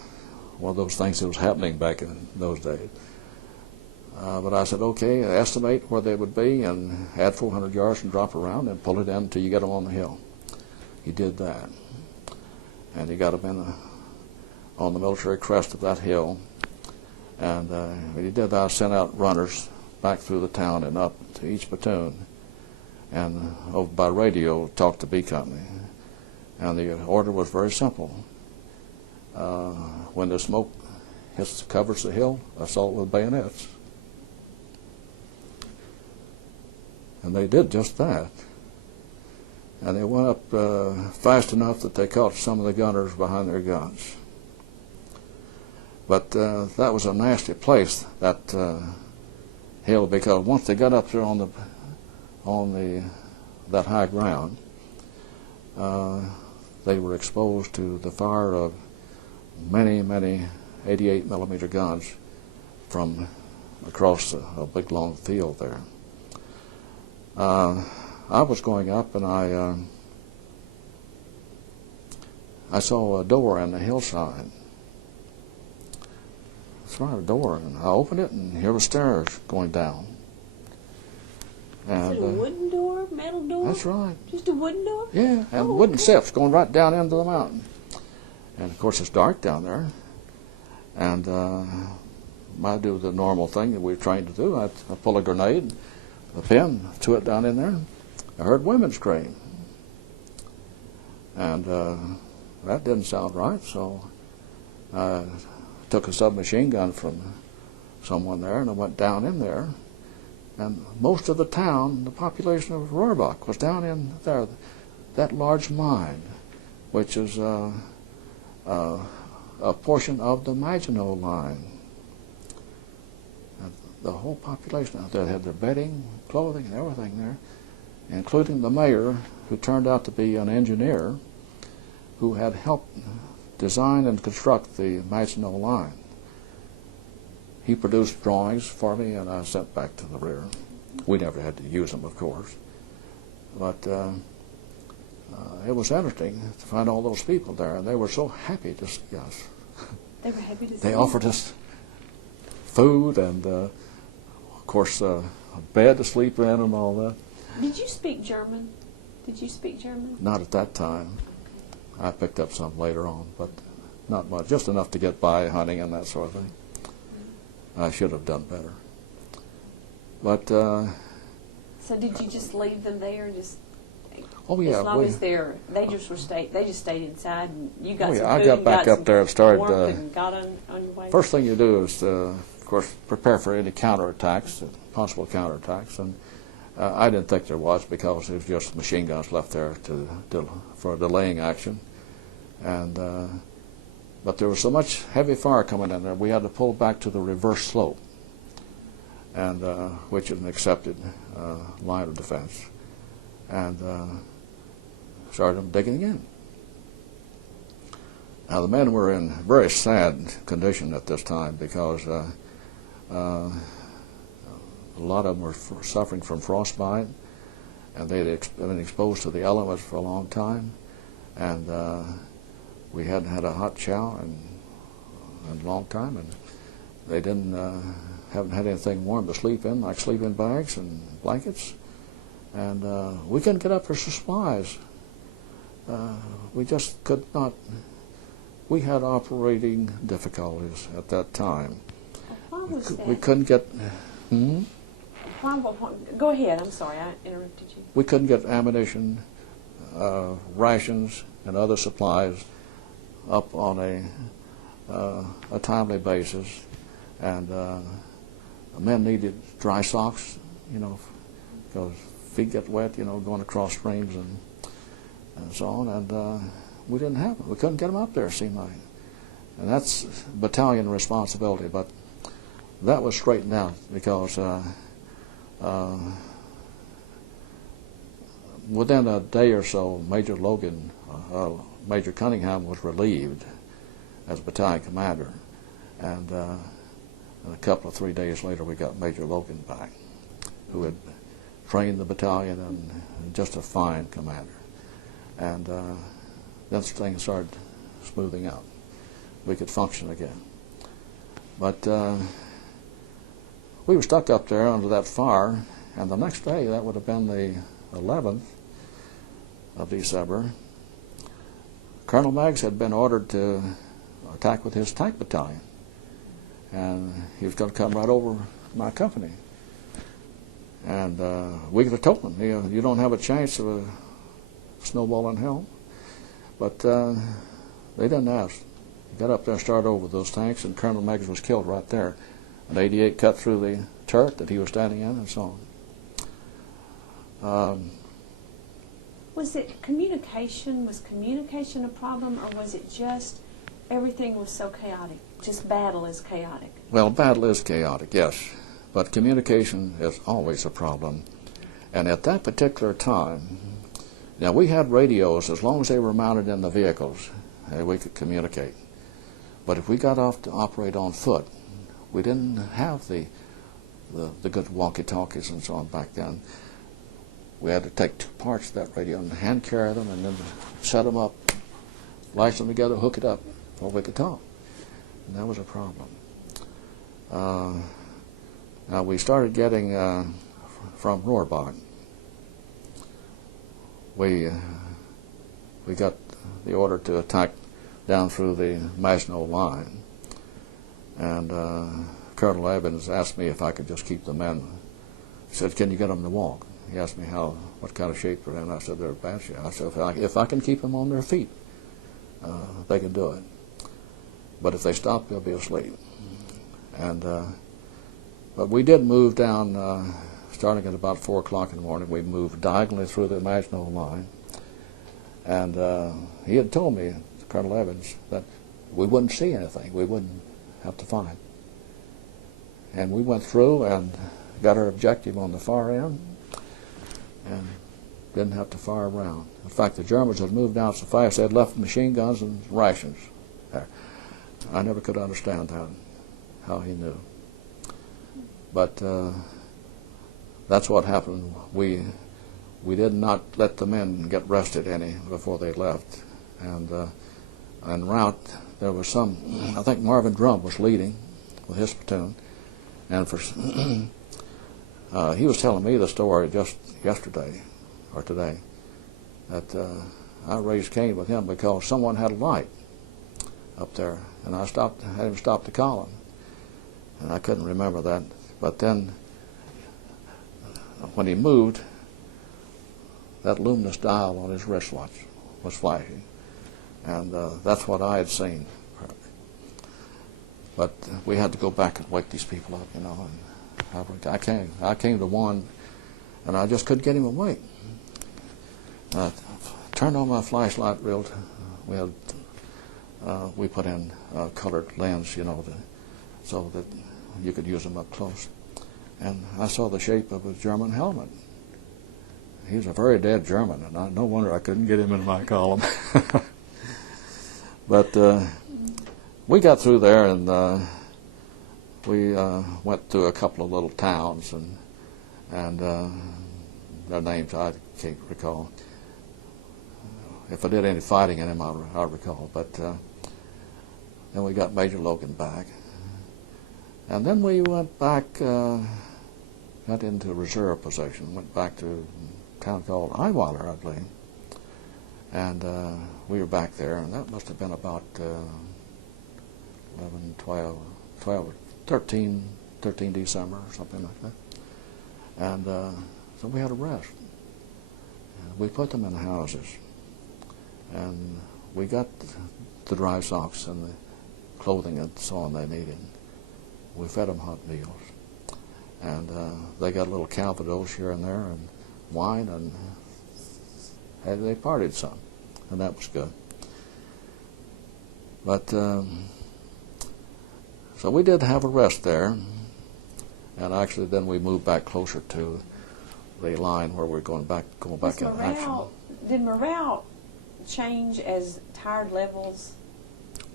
of those things that was happening back in those days. But I said, "Okay, estimate where they would be and add 400 yards and drop around and pull it in until you get them on the hill." He did that. And he got them on the military crest of that hill. And when he did that, I sent out runners back through the town and up to each platoon. And over by radio, talked to B Company. And the order was very simple. When the smoke covers the hill, assault with bayonets. And they did just that. And they went up fast enough that they caught some of the gunners behind their guns. But that was a nasty place, that hill, because once they got up there on that high ground, they were exposed to the fire of many, many 88 millimeter guns from across a big long field there. I was going up, and I saw a door in the hillside. That's right, a door, and I opened it, and here were stairs going down. And, Is it a wooden door, metal door? That's right. Just a wooden door? Yeah, and wooden steps going right down into the mountain. And of course it's dark down there. And I do the normal thing that we're trained to do. I pull a grenade, a pin, threw it down in there. I heard women scream. And that didn't sound right, so I took a submachine gun from someone there, and I went down in there. And most of the town, the population of Rohrbach, was down in there, that large mine, which is a portion of the Maginot Line. And the whole population out there had their bedding, clothing, and everything there, including the mayor, who turned out to be an engineer who had helped design and construct the Maginot Line. He produced drawings for me, and I sent back to the rear. We never had to use them, of course. But it was interesting to find all those people there, and they were so happy to see us. They were happy to see They you. offered us food and, of course, a bed to sleep in and all that. Did you speak German? Did you speak German? Not at that time. I picked up some later on, but not much. Just enough to get by hunting and that sort of thing. I should have done better. But So did you just leave them there? Just oh yeah, as long as they just stayed inside, and you got oh, some yeah, food I got and back got up some there and started. warmth and got on your way. First thing you do is, of course, prepare for any counterattacks, possible counterattacks, and I didn't think there was, because it was just machine guns left there for delaying action. And but there was so much heavy fire coming in there, we had to pull back to the reverse slope, and which is an accepted line of defense, and started digging again. Now the men were in very sad condition at this time, because a lot of them were suffering from frostbite, and they'd been exposed to the elements for a long time, and we hadn't had a hot shower in a long time, and they haven't had anything warm to sleep in, like sleeping bags and blankets, and we couldn't get up for supplies. We just could not. We had operating difficulties at that time. Why was that? We couldn't get. Go ahead. I'm sorry, I interrupted you. We couldn't get ammunition, rations, and other supplies up on a timely basis, and the men needed dry socks, because feet get wet, going across streams and so on, and we didn't have them. We couldn't get them up there, it seemed like. And that's battalion responsibility, but that was straightened out, because within a day or so, Major Cunningham was relieved as battalion commander, and a couple of 3 days later we got Major Logan back, who had trained the battalion and just a fine commander. And then things started smoothing out. We could function again. But we were stuck up there under that fire, and the next day, that would have been the 11th of December, Colonel Meggs had been ordered to attack with his tank battalion, and he was going to come right over my company. And we could have told him, you don't have a chance of a snowball in hell. But they didn't ask. He got up there and started over those tanks, and Colonel Meggs was killed right there. An 88 cut through the turret that he was standing in, and so on. Was it communication? Was communication a problem, or was it just everything was so chaotic? Just battle is chaotic? Well, battle is chaotic, yes. But communication is always a problem. And at that particular time, now we had radios. As long as they were mounted in the vehicles, we could communicate. But if we got off to operate on foot, we didn't have the good walkie-talkies and so on back then. We had to take two parts of that radio and hand carry them, and then set them up, lash them together, hook it up, before we could talk. And that was a problem. Now we started getting from Rohrbach. We got the order to attack down through the Maginot Line, and Colonel Evans asked me if I could just keep the men. He said, "Can you get them to walk?" He asked me what kind of shape they're in. I said, "They're in bad shape." I said, if I can keep them on their feet, they can do it. But if they stop, they'll be asleep. And but we did move down, starting at about 4 o'clock in the morning. We moved diagonally through the Maginot Line. And he had told me, Colonel Evans, that we wouldn't see anything. We wouldn't have to fight. And we went through and got our objective on the far end, and didn't have to fire around. In fact, the Germans had moved out so fast they had left machine guns and rations there. I never could understand that, how he knew. But that's what happened. We did not let the men get rested any before they left. And en route, there was I think Marvin Drum was leading with his platoon, and he was telling me the story just yesterday or today that I raised Cain with him because someone had a light up there, and I had him stop the column, and I couldn't remember that. But then when he moved, that luminous dial on his wristwatch was flashing, and that's what I had seen. But we had to go back and wake these people up, and I came to one and I just couldn't get him away. I turned on my flashlight we put in a colored lens, so that you could use them up close. And I saw the shape of a German helmet. He was a very dead German, and no wonder I couldn't get him in my column. But we got through there, and we went through a couple of little towns, and their names I can't recall. If I did any fighting in him, I'll recall. But then we got Major Logan back. And then we went back, got into reserve position, went back to a town called Eiweiler, I believe. And we were back there, and that must have been about 11, 12, 13 December or something like that. And so we had a rest. And we put them in houses. And we got the dry socks and the clothing and so on they needed. We fed them hot meals. And they got a little Calvados here and there and wine, and they partied some. And that was good. But so we did have a rest there. And actually then we moved back closer to the line where we're going back in action. Did morale change as tired levels?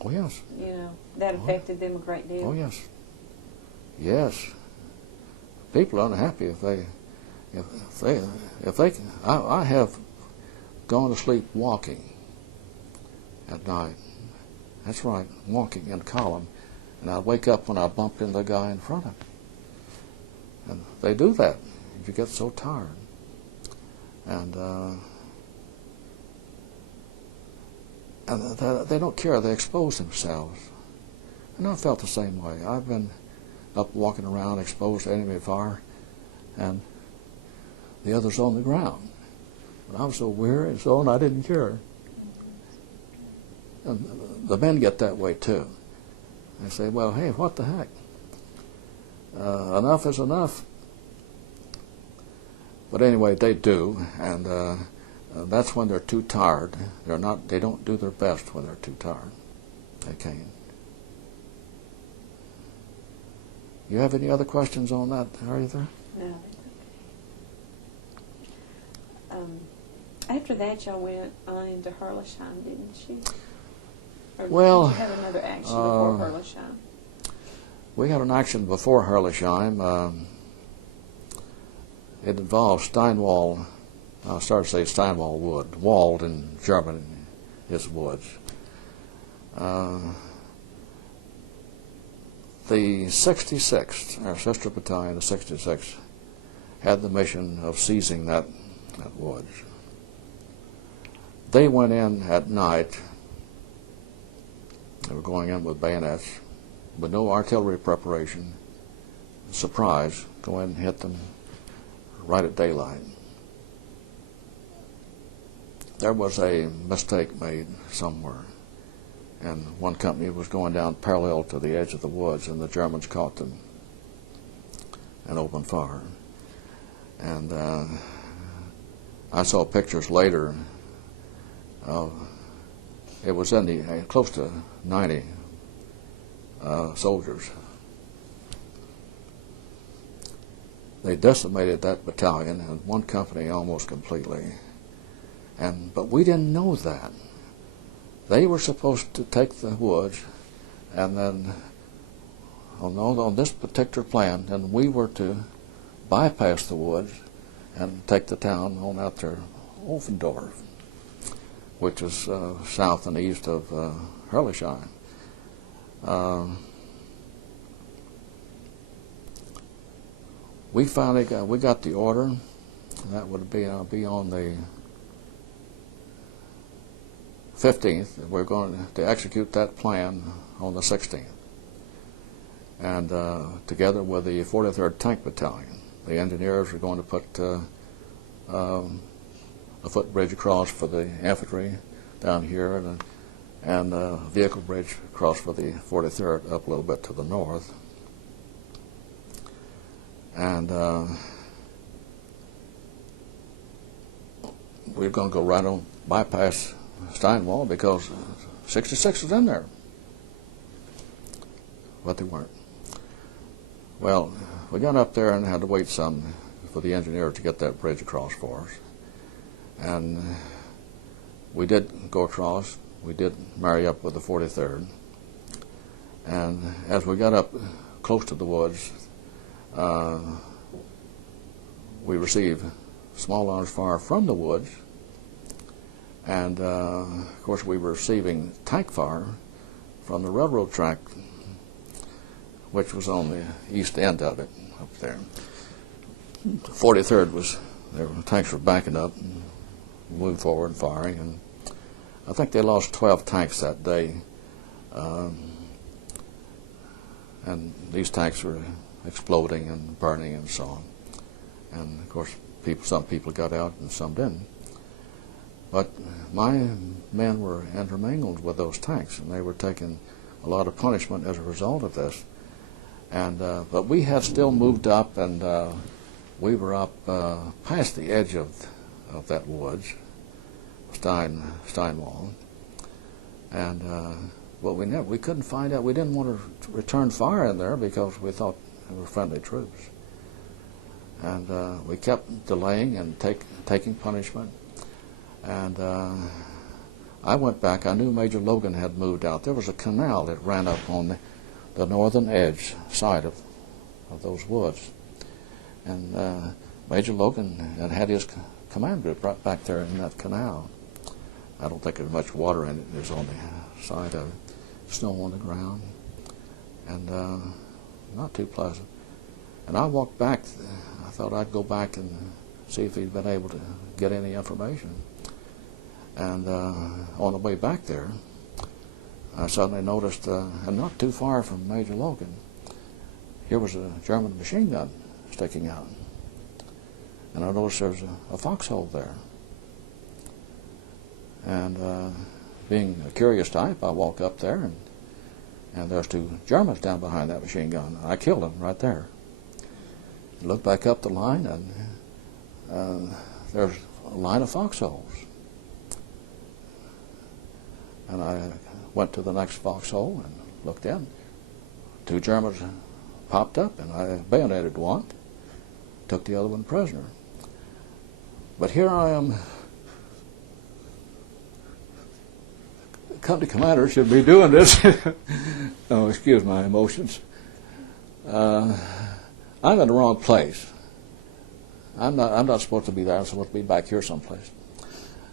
Oh yes. That affected them a great deal. Oh yes. Yes. People are unhappy if they. I have gone to sleep walking at night. That's right, walking in column, and I wake up when I bumped into the guy in front of me. And they do that if you get so tired. And they don't care. They expose themselves. And I felt the same way. I've been up walking around exposed to enemy fire, and the others on the ground. But I was so weary and so on, I didn't care. And the men get that way too. They say, well, hey, what the heck? Enough is enough. But anyway, they do, and that's when they're too tired. They don't do their best when they're too tired. They can't. You have any other questions on that, Arthur? No. After that, y'all went on into Herlisheim, didn't you? Or well, did you have another action before Herlisheim? We had an action before Herlisheim. It involved Steinwall. I started to say Steinwall Wood. Wald in German is woods. The 66th, our sister battalion, the 66th, had the mission of seizing that woods. They went in at night. They were going in with bayonets, with no artillery preparation. Surprise, go in and hit them right at daylight. There was a mistake made somewhere, and one company was going down parallel to the edge of the woods, and the Germans caught them and opened fire. And I saw pictures later. It was in the close to 90 soldiers. They decimated that battalion and one company almost completely. But we didn't know that. They were supposed to take the woods, and then on this particular plan, then we were to bypass the woods and take the town on out there, Offendorf, which is south and east of Herlisheim. We finally got the order. That would be on the 15th. We're going to execute that plan on the 16th. And together with the 43rd Tank Battalion, the engineers are going to put a footbridge across for the infantry down here, and a vehicle bridge across for the 43rd up a little bit to the north. And we were going to go right on bypass Steinwall because 66 was in there. But they weren't. Well, we got up there and had to wait some for the engineer to get that bridge across for us. And we did go across. We did marry up with the 43rd. And as we got up close to the woods, we received small arms fire from the woods. And, of course, we were receiving tank fire from the railroad track, which was on the east end of it up there. 43rd was, their tanks were backing up and moving forward and firing. And I think they lost 12 tanks that day. And these tanks were exploding and burning and so on. And, of course, some people got out and some didn't. But my men were intermingled with those tanks, and they were taking a lot of punishment as a result of this. And but we had still moved up, and we were up past the edge of that woods, Steinwall. And well, we couldn't find out. We didn't want to return fire in there because we thought they were friendly troops. And we kept delaying and taking punishment. And I went back. I knew Major Logan had moved out. There was a canal that ran up on the northern edge side of those woods. And Major Logan had his command group right back there in that canal. I don't think there's much water in it. There's on the side of it. Snow on the ground. And not too pleasant. And I walked back. I thought I'd go back and see if he'd been able to get any information. And on the way back there, I suddenly noticed, and not too far from Major Logan, here was a German machine gun sticking out. And I noticed there was a foxhole there. And being a curious type, I walk up there, and there's two Germans down behind that machine gun. I killed them right there. Looked back up the line, and there's a line of foxholes. And I went to the next foxhole and looked in. Two Germans popped up, and I bayoneted one, took the other one prisoner. But here I am. Company commander should be doing this. Oh, excuse my emotions. I'm in the wrong place. I'm not supposed to be there. I'm supposed to be back here someplace.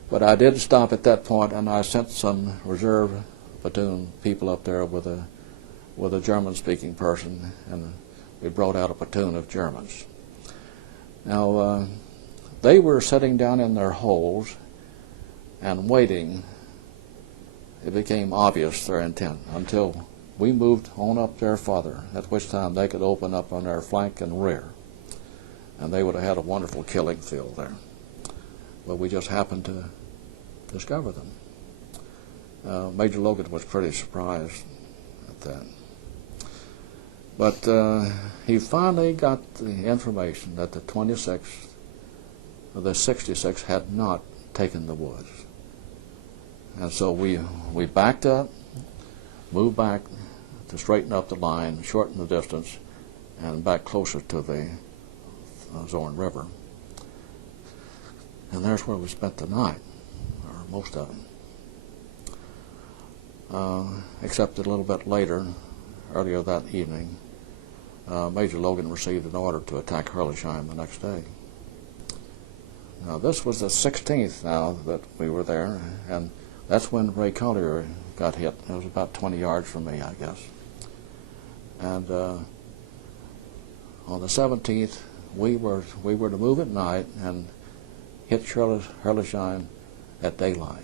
But I did stop at that point, and I sent some reserve platoon people up there with a German-speaking person, and we brought out a platoon of Germans. Now, they were sitting down in their holes and waiting. It became obvious their intent until we moved on up there farther, at which time they could open up on their flank and rear, and they would have had a wonderful killing field there. But we just happened to discover them. Major Logan was pretty surprised at that. But he finally got the information that the 26th, or the 66th, had not taken the woods. And so we backed up, moved back to straighten up the line, shorten the distance, and back closer to the Zorn River. And there's where we spent the night, or most of it. Except a little bit later, earlier that evening, Major Logan received an order to attack Herlisheim the next day. Now, this was the 16th now that we were there, and that's when Ray Collier got hit. It was about 20 yards from me, I guess. And on the 17th, we were to move at night and hit Herlisheim at daylight.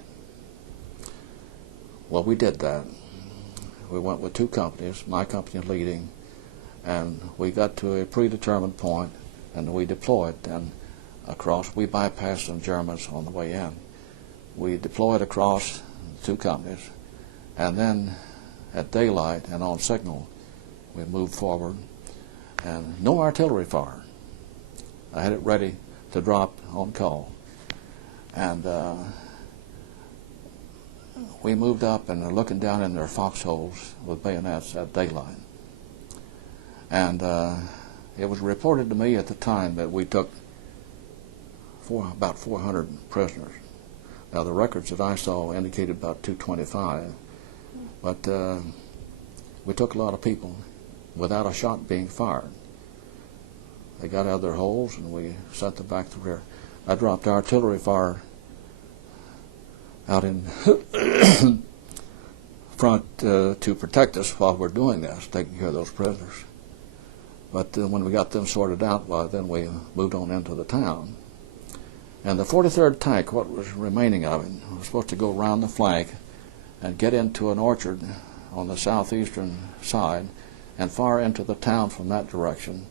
Well, we did that. We went with two companies, my company leading, and we got to a predetermined point, and we deployed. And across, we bypassed some Germans on the way in. We deployed across two companies, and then at daylight and on signal, we moved forward, and no artillery fire. I had it ready to drop on call. And we moved up and are looking down in their foxholes with bayonets at daylight. And it was reported to me at the time that we took about 400 prisoners. Now, the records that I saw indicated about 225, but we took a lot of people without a shot being fired. They got out of their holes, and we sent them back to rear. I dropped artillery fire out in front to protect us while we're doing this, taking care of those prisoners. But when we got them sorted out, well, then we moved on into the town. And the 43rd tank, what was remaining of it, was supposed to go around the flank and get into an orchard on the southeastern side and fire into the town from that direction.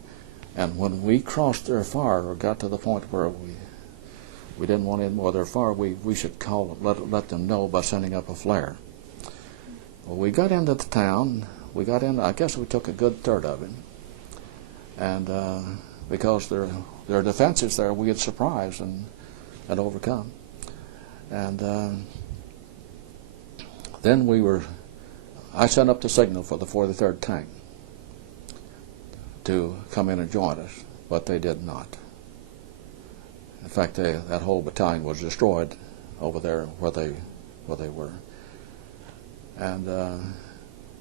And when we crossed their fire, or got to the point where we didn't want any more of their fire, we should call them, let them know by sending up a flare. Well, we got into the town. We got in. I guess we took a good third of it, and because their defenses there, we had surprised and overcome. And then I sent up the signal for the 43rd tank to come in and join us, but they did not. In fact, that whole battalion was destroyed over there where they were. And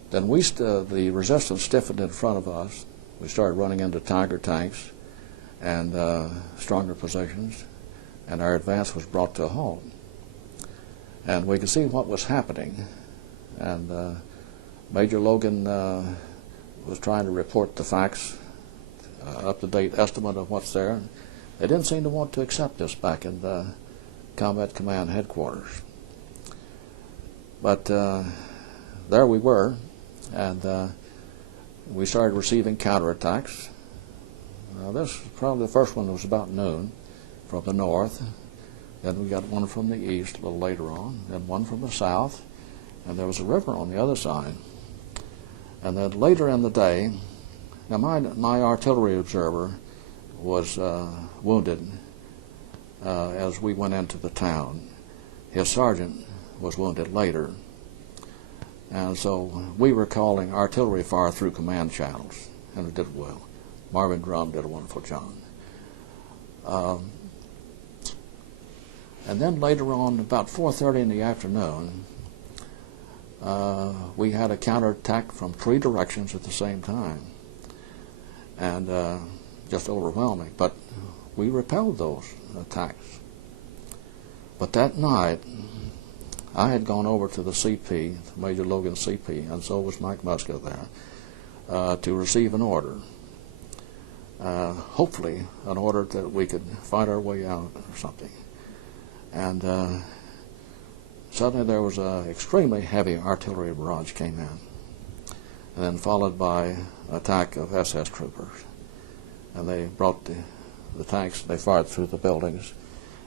then the resistance stiffened in front of us. We started running into Tiger tanks and stronger positions, and our advance was brought to a halt. And we could see what was happening. And Major Logan was trying to report the facts, up-to-date estimate of what's there. They didn't seem to want to accept this back in the Combat Command headquarters. But there we were, and we started receiving counterattacks. This was probably the first one was about noon from the north. Then we got one from the east a little later on, then one from the south, and there was a river on the other side. And then later in the day, now my artillery observer was wounded as we went into the town. His sergeant was wounded later. And so we were calling artillery fire through command channels, and it did well. Marvin Drum did a wonderful job. And then later on, about 4:30 in the afternoon, we had a counterattack from 3 directions at the same time, and just overwhelming. But we repelled those attacks. But that night, I had gone over to the CP, Major Logan CP, and so was Mike Muska there, to receive an order. Hopefully an order that we could fight our way out or something. And suddenly there was an extremely heavy artillery barrage came in, and then followed by an attack of SS troopers. And they brought the tanks, they fired through the buildings,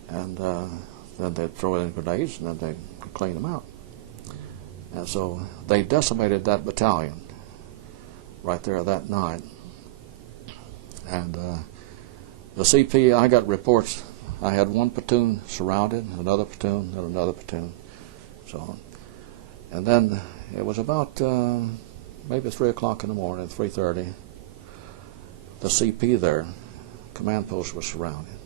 and then they'd throw in grenades, and then they'd clean them out. And so they decimated that battalion right there that night. And the CP, I got reports. I had one platoon surrounded, another platoon, and another platoon, so on. And then it was about maybe 3 o'clock in the morning, 3:30. The CP there, command post, was surrounded.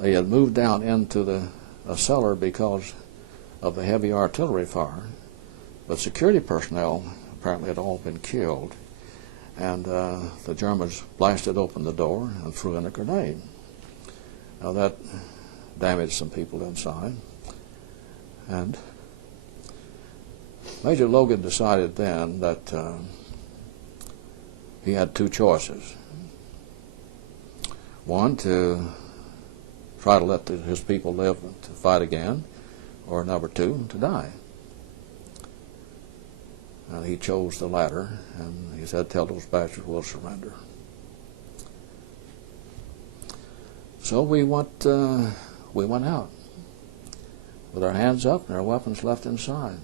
They had moved down into a cellar because of the heavy artillery fire, but security personnel apparently had all been killed, and the Germans blasted open the door and threw in a grenade. Now that damaged some people inside, and Major Logan decided then that he had 2 choices. One, to try to let his people live to fight again, or number 2, to die. And he chose the latter, and he said, "Tell those bastards we'll surrender." So we went out with our hands up and our weapons left inside.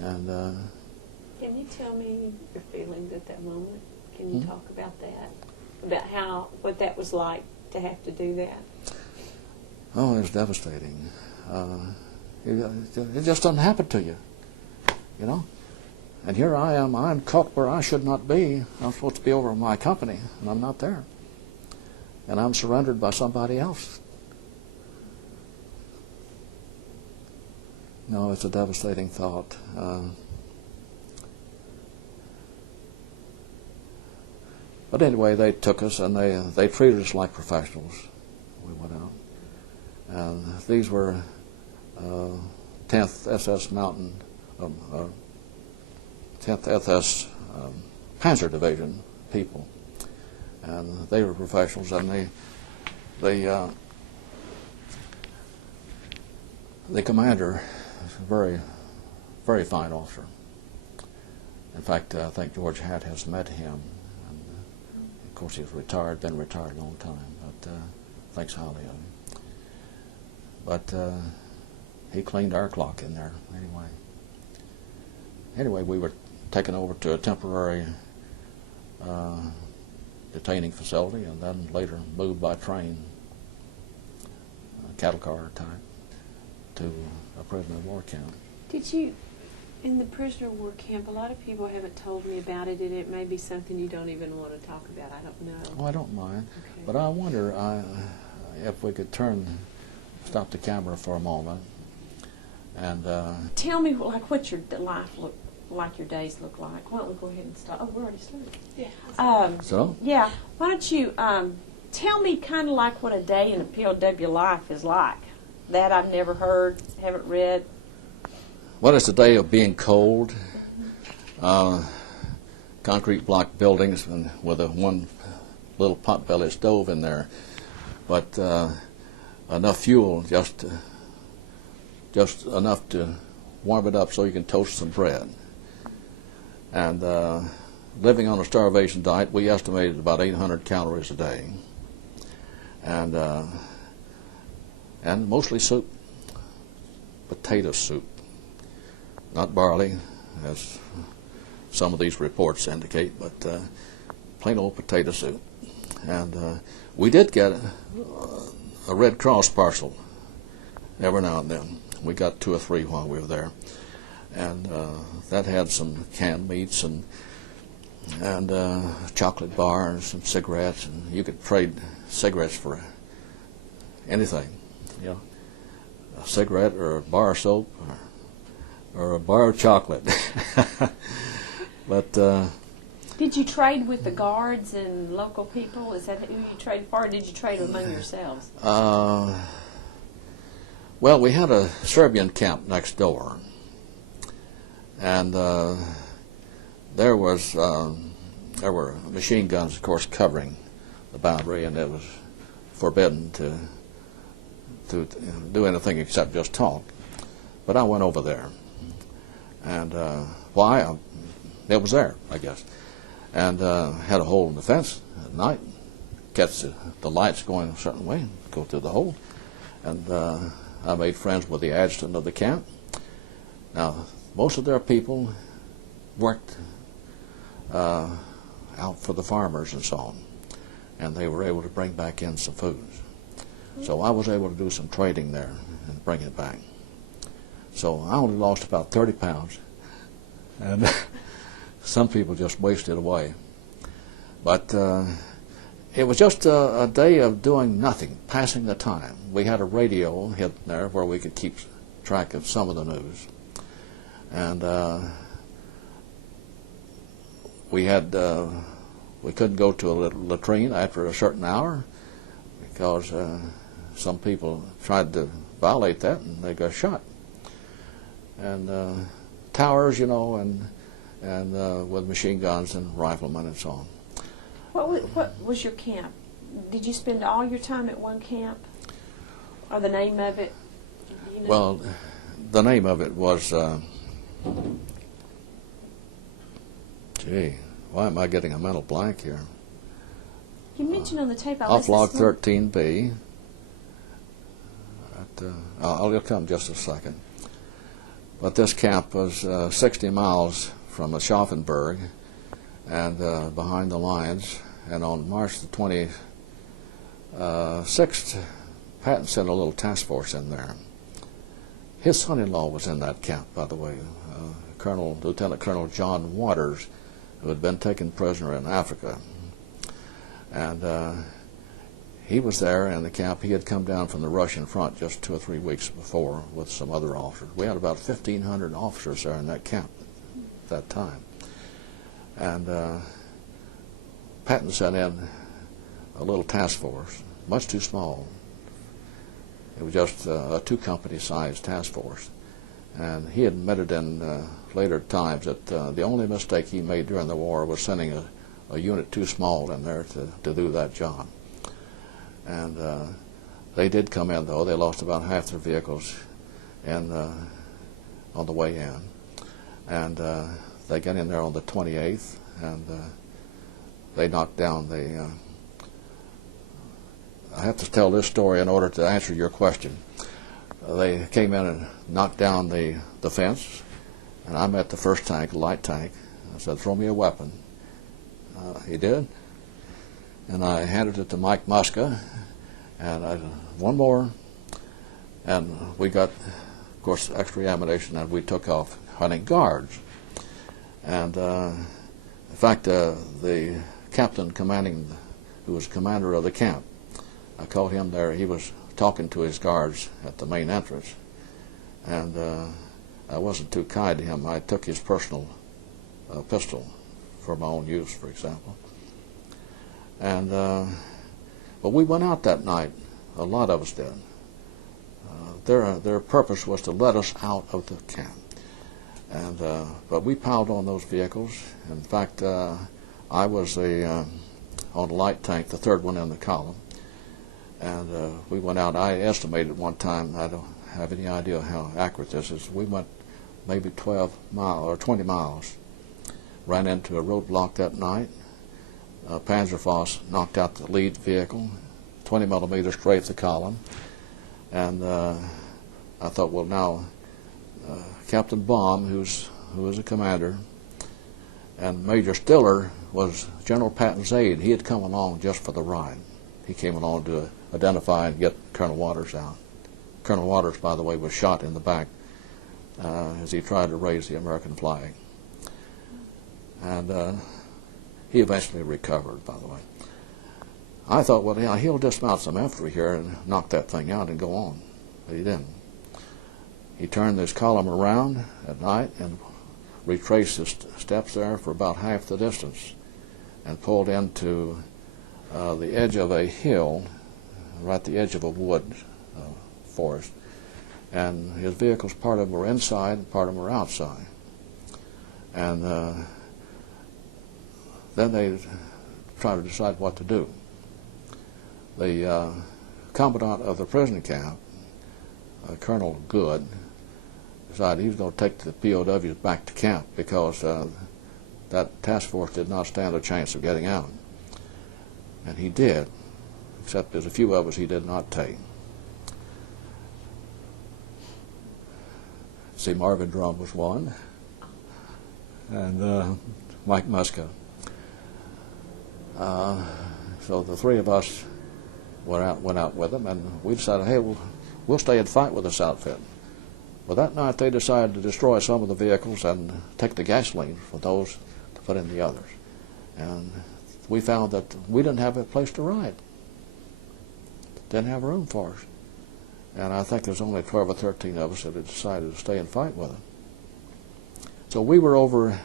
And can you tell me your feelings at that moment? Can you talk about that? About what that was like to have to do that? Oh, it was devastating. It just doesn't happen to you, you know. And here I am, I'm caught where I should not be. I'm supposed to be over my company, and I'm not there. And I'm surrendered by somebody else. No, it's a devastating thought. But anyway, they took us and they treated us like professionals. We went out. And these were 10th SS Mountain, 10th SS Panzer Division people. And they were professionals, and the commander was a very, very fine officer. In fact, I think George Hatt has met him. And, of course, he was retired, been retired a long time, but thinks highly of him. But he cleaned our clock in there anyway. Anyway, we were taken over to a temporary detaining facility, and then later moved by train, cattle car type, to a prisoner of war camp. Did you, in the prisoner of war camp, a lot of people haven't told me about it, and it may be something you don't even want to talk about. I don't know. Oh, I don't mind. Okay. But I wonder if we could stop the camera for a moment, and Tell me, like, what your life look like, your days look like. Why don't we go ahead and start? Oh, we're already started. Yeah. so Yeah. Why don't you tell me kind of like what a day in a POW life is like? That I've never heard, haven't read. well, it's a day of being cold, concrete block buildings and with one little pot-bellied stove in there, but enough fuel, just enough to warm it up so you can toast some bread. And living on a starvation diet, we estimated about 800 calories a day, and mostly soup, potato soup, not barley, as some of these reports indicate, but plain old potato soup. And we did get a Red Cross parcel every now and then. We got 2 or 3 while we were there, and that had some canned meats and chocolate bar and some cigarettes, and you could trade cigarettes for anything, you know, a cigarette or a bar of soap or a bar of chocolate. But Did you trade with the guards and local people? Is that who you traded for, or did you trade among yourselves? well, we had a Serbian camp next door, and there were machine guns, of course, covering the boundary, and it was forbidden to do anything except just talk. But I went over there, and why? It was there, I guess, and had a hole in the fence at night, catch the lights going a certain way, go through the hole, and I made friends with the adjutant of the camp. Now, most of their people worked out for the farmers and so on, and they were able to bring back in some food. So I was able to do some trading there and bring it back. So I only lost about 30 pounds, and some people just wasted away. But it was just a day of doing nothing, passing the time. We had a radio hidden there where we could keep track of some of the news. And we couldn't go to a latrine after a certain hour because some people tried to violate that and they got shot. And towers, you know, and with machine guns and riflemen and so on. What was your camp? Did you spend all your time at one camp? Or the name of it? Do you know? Well, the name of it was, gee, why am I getting a mental blank here? You mentioned on the tape. Off log 13B. I'll come in just a second. But this camp was 60 miles from Aschaffenburg and behind the lines. And on March the 26th, Patton sent a little task force in there. His son-in-law was in that camp, by the way, Lieutenant Colonel John Waters, who had been taken prisoner in Africa. And he was there in the camp. He had come down from the Russian front just 2 or 3 weeks before with some other officers. We had about 1,500 officers there in that camp at that time. And Patton sent in a little task force, much too small. It was just a 2-company sized task force. And he admitted in later times that the only mistake he made during the war was sending a unit too small in there to do that job. And they did come in, though. They lost about half their vehicles on the way in. And they got in there on the 28th, and they knocked down the... I have to tell this story in order to answer your question. They came in and knocked down the fence, and I met the first tank, the light tank. I said, "Throw me a weapon." He did. And I handed it to Mike Muska, and I said, "One more." And we got, of course, extra ammunition, and we took off hunting guards. And in fact, the captain commanding, who was commander of the camp, I caught him there. He was talking to his guards at the main entrance, and I wasn't too kind to him. I took his personal pistol for my own use, for example. And but we went out that night. A lot of us did. Their purpose was to let us out of the camp, and but we piled on those vehicles. In fact, I was on the light tank, the third one in the column. And we went out. I estimated one time, I don't have any idea how accurate this is, we went maybe 12 miles or 20 miles. Ran into a roadblock that night. Panzerfaust knocked out the lead vehicle, 20 millimeter strafed the column. And I thought, well, now Captain Baum, who was a commander, and Major Stiller was General Patton's aide. He had come along just for the ride. He came along to identify and get Colonel Waters out. Colonel Waters, by the way, was shot in the back as he tried to raise the American flag. And he eventually recovered, by the way. I thought, well, yeah, he'll dismount some infantry here and knock that thing out and go on. But he didn't. He turned this column around at night and retraced his steps there for about half the distance and pulled into the edge of a hill, right at the edge of a wood forest. And his vehicles, part of them were inside and part of them were outside. And then they tried to decide what to do. The commandant of the prison camp, Colonel Good, decided he was going to take the POWs back to camp because that task force did not stand a chance of getting out. And he did, except there's a few of us he did not take. See, Marvin Drum was one, and Mike Muska. So the three of us went out with them, and we decided, hey, we'll stay and fight with this outfit. Well, that night they decided to destroy some of the vehicles and take the gasoline for those to put in the others. And we found that we didn't have a place to ride. Didn't have room for us. And I think there's only 12 or 13 of us that had decided to stay and fight with them. So we were over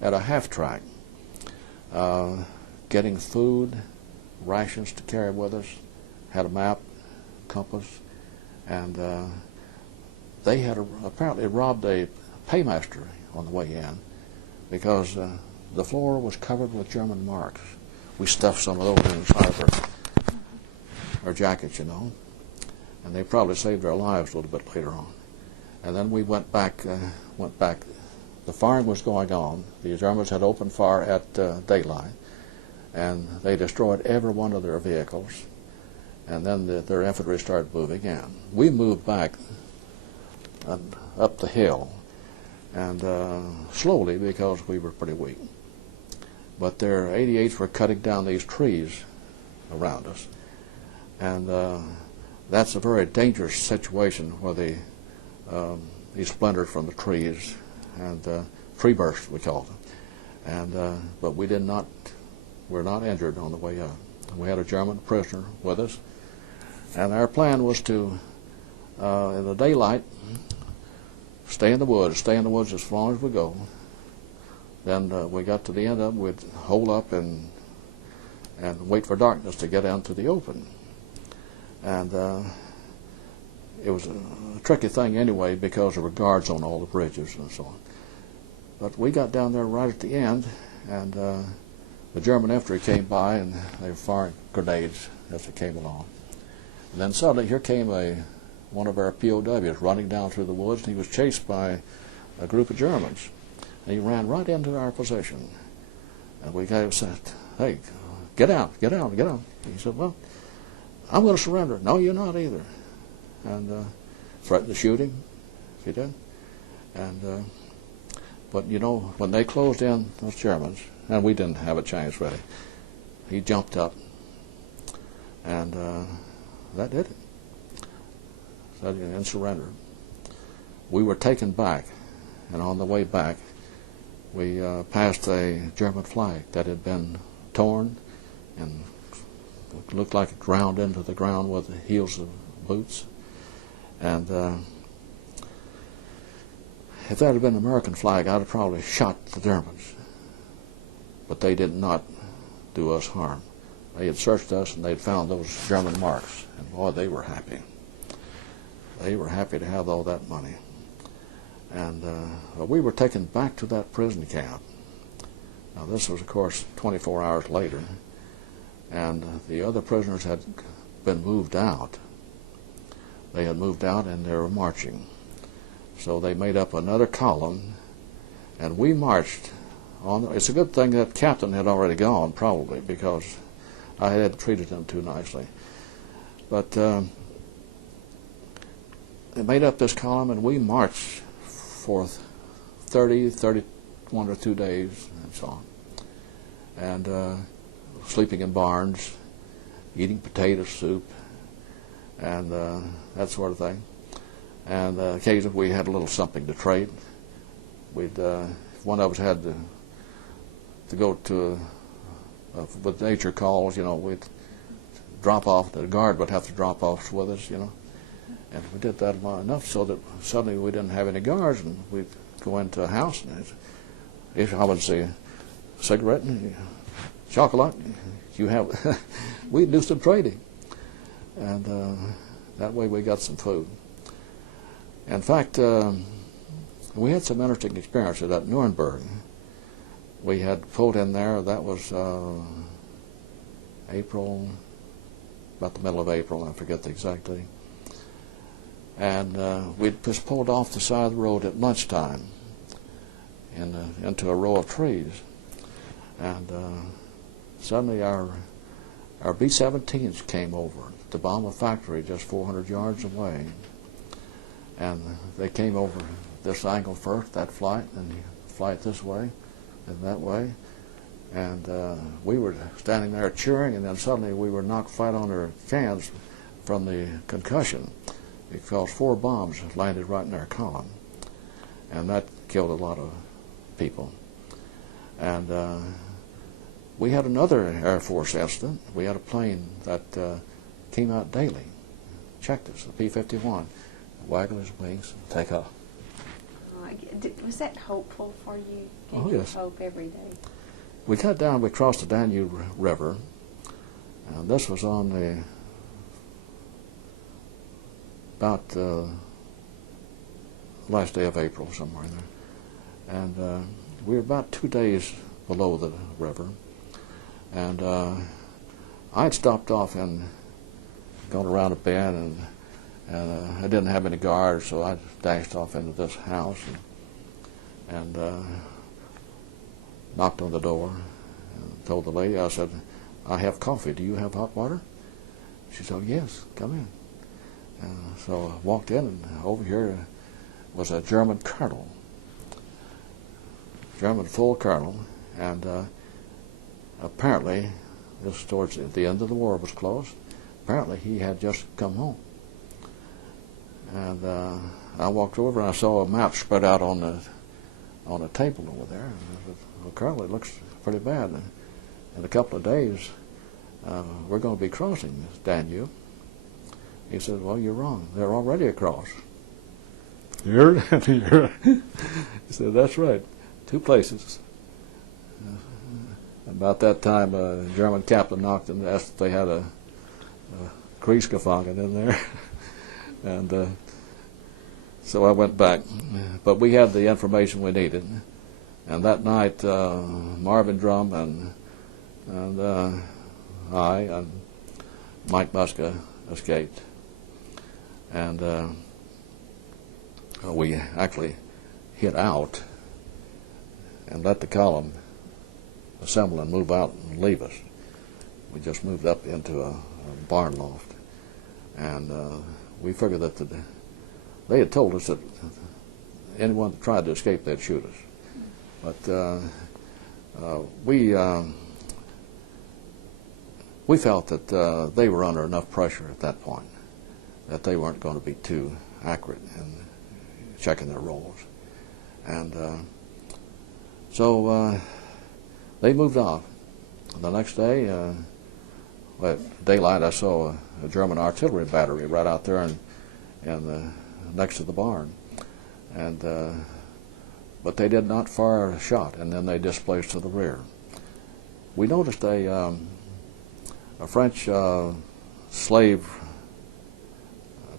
at a half-track, getting food, rations to carry with us, had a map, compass, and they had apparently robbed a paymaster on the way in because the floor was covered with German marks. We stuffed some of those inside of our jackets, you know, and they probably saved our lives a little bit later on. And then we went back. The firing was going on. The Germans had opened fire at daylight, and they destroyed every one of their vehicles. And then their infantry started moving in. We moved back up the hill, and slowly because we were pretty weak. But their 88s were cutting down these trees around us. And that's a very dangerous situation where he splintered from the trees, and tree bursts we called them. And but we're not injured on the way up. We had a German prisoner with us, and our plan was to, in the daylight, stay in the woods as long as we go. Then we got to the end of it, we'd hole up and wait for darkness to get out to the open. And it was a tricky thing anyway, because there were guards on all the bridges and so on. But we got down there right at the end, and the German infantry came by, and they were firing grenades as they came along. And then suddenly here came one of our POWs running down through the woods, and he was chased by a group of Germans. And he ran right into our position. And we kind of said, "Hey, get out, get out, get out." He said, "Well, I'm going to surrender." "No, you're not either." And threatened to shoot him if he did. And but you know, when they closed in, those Germans, and we didn't have a chance really, he jumped up, and that did it. And surrendered. We were taken back, and on the way back, we passed a German flag that had been torn and looked like it ground into the ground with the heels of boots. And if that had been an American flag, I'd have probably shot the Germans. But they did not do us harm. They had searched us, and they'd found those German marks, and boy, they were happy. They were happy to have all that money. And we were taken back to that prison camp. Now this was, of course, 24 hours later, and the other prisoners had been moved out. They had moved out, and they were marching. So they made up another column, and we marched on. It's a good thing that captain had already gone, probably, because I had treated him too nicely. But they made up this column, and we marched for 31 or 2 days, and so on. And sleeping in barns, eating potato soup, and that sort of thing. And occasionally we had a little something to trade. We'd, if one of us had to go to, with nature calls, you know, we'd drop off, the guard would have to drop off with us, you know. And we did that long enough so that suddenly we didn't have any guards, and we'd go into a house, and if I would say, "Cigarette and chocolate, you have," we'd do some trading. And that way we got some food. In fact, we had some interesting experiences at Nuremberg. We had pulled in there, that was April, about the middle of April, I forget the exact date. And we'd just pulled off the side of the road at lunchtime into a row of trees. And suddenly our B-17s came over to bomb a factory just 400 yards away. And they came over this angle first, that flight, and the flight this way and that way. And we were standing there cheering, and then suddenly we were knocked flat on our cans from the concussion, because 4 bombs landed right in our column. And that killed a lot of people. And we had another Air Force incident. We had a plane that came out daily, checked us, the P-51, waggle his wings, and take off. Was that hopeful for you? Gave Oh, you yes. hope every day? We got down, we crossed the Danube River, and this was on the about last day of April, somewhere in there. And we were about 2 days below the river. And I'd stopped off and gone around a bend, and I didn't have any guards, so I dashed off into this house and knocked on the door and told the lady, I said, "I have coffee. Do you have hot water?" She said, "Yes, come in." So I walked in, and over here was a German colonel, German full colonel, and apparently, this towards the end of the war was close, apparently he had just come home. And I walked over and I saw a map spread out on a table over there. And I said, "Well, Carl, it looks pretty bad. In a couple of days, we're going to be crossing this Danube." He said, "Well, you're wrong. They're already across." He said, "That's right. 2 places." About that time, a German captain knocked and asked if they had a Kriegsgefangen in there. And so I went back. But we had the information we needed. And that night, Marvin Drum and I and Mike Muska escaped. And we actually hid out and let the column assemble and move out and leave us. We just moved up into a barn loft. And we figured that they had told us that anyone that tried to escape, they'd shoot us. But we felt that they were under enough pressure at that point that they weren't going to be too accurate in checking their rolls. And so they moved off. The next day, at daylight, I saw a German artillery battery right out there and next to the barn. And but they did not fire a shot, and then they displaced to the rear. We noticed a French slave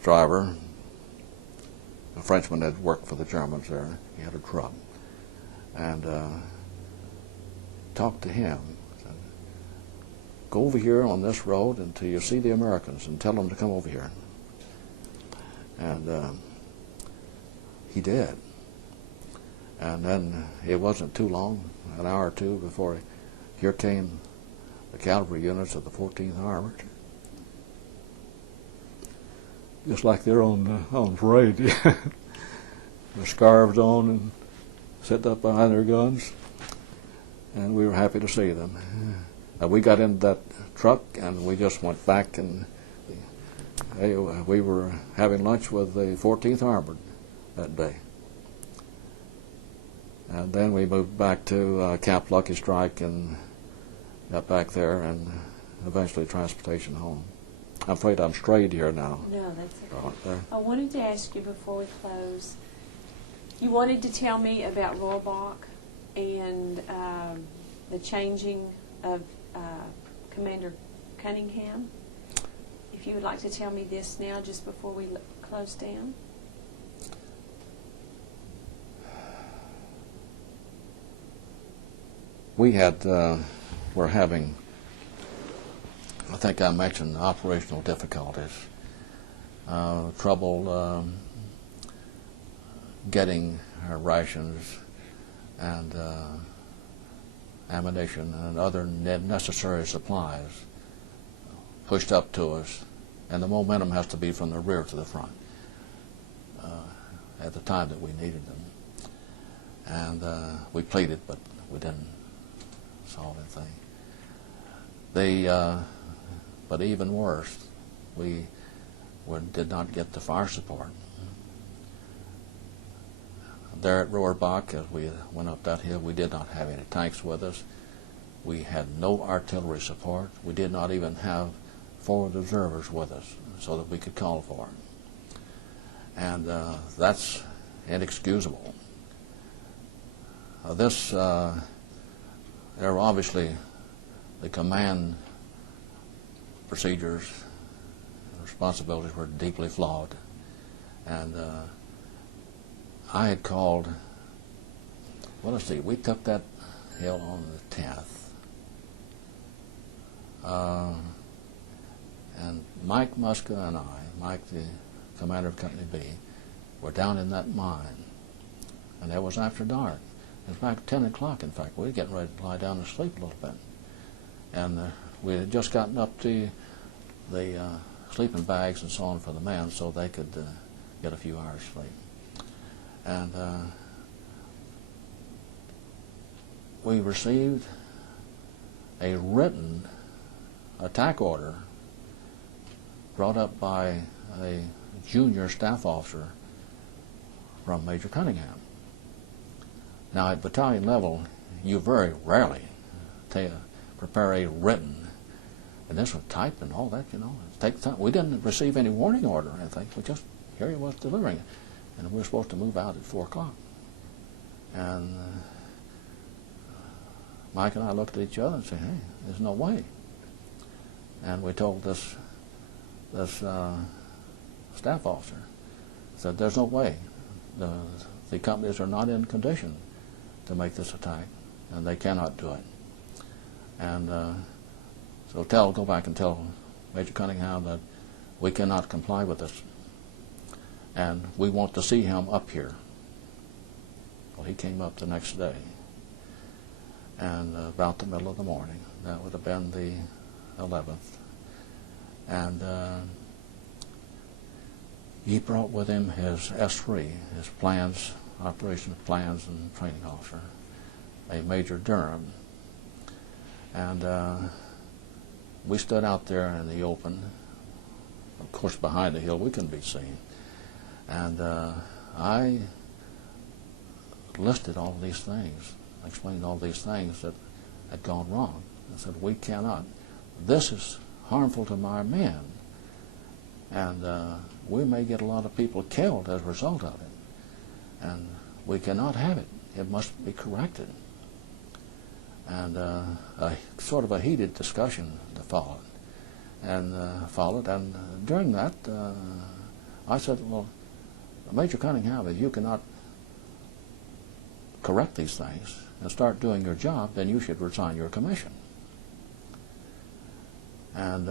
driver, a Frenchman that worked for the Germans there. He had a truck, and talked to him. Said, "Go over here on this road until you see the Americans and tell them to come over here." And he did. And then it wasn't too long, an hour or two, before here came the cavalry units of the 14th Armored. Just like they're on parade. Their scarves on and sitting up behind their guns. And we were happy to see them. We got into that truck and we just went back, and we were having lunch with the 14th Armored that day. And then we moved back to Camp Lucky Strike and got back there, and eventually transportation home. I'm afraid I'm strayed here now. No, that's okay. I wanted to ask you before we close, you wanted to tell me about Rohrbach and the changing of Commander Cunningham. If you would like to tell me this now, just before we close down. We were having, I think I mentioned, operational difficulties, trouble getting rations and ammunition and other necessary supplies pushed up to us, and the momentum has to be from the rear to the front at the time that we needed them. And we pleaded, but we didn't solve anything. But even worse, we did not get the fire support. There at Rohrbach, as we went up that hill, we did not have any tanks with us. We had no artillery support. We did not even have forward observers with us so that we could call for it. And that's inexcusable. There were obviously the command procedures, responsibilities were deeply flawed. And I had called, well, let's see, we took that hill on the 10th. And Mike Muska and I, Mike the commander of Company B, were down in that mine. And that was after dark. It was back 10 o'clock, in fact. We were getting ready to lie down and sleep a little bit. And we had just gotten up the sleeping bags and so on for the men so they could get a few hours sleep. And we received a written attack order brought up by a junior staff officer from Major Cunningham. Now, at battalion level, you very rarely prepare a written, and this was typed and all that, you know. Take time. We didn't receive any warning order or anything. We just, here he was delivering it. And we were supposed to move out at 4 o'clock. And Mike and I looked at each other and said, hey, there's no way. And we told this staff officer, said, there's no way. The companies are not in condition to make this attack, and they cannot do it. And so go back and tell Major Cunningham that we cannot comply with this, and we want to see him up here. Well, he came up the next day, and about the middle of the morning, that would have been the 11th, and he brought with him his S3, his plans, operations plans and training officer, a Major Durham. And we stood out there in the open, of course behind the hill, we couldn't be seen. And I listed all these things, explained all these things that had gone wrong. I said, we cannot. This is harmful to my men, and we may get a lot of people killed as a result of it. And we cannot have it. It must be corrected. And a sort of a heated discussion followed. And during that, I said, well, Major Cunningham, if you cannot correct these things and start doing your job, then you should resign your commission. And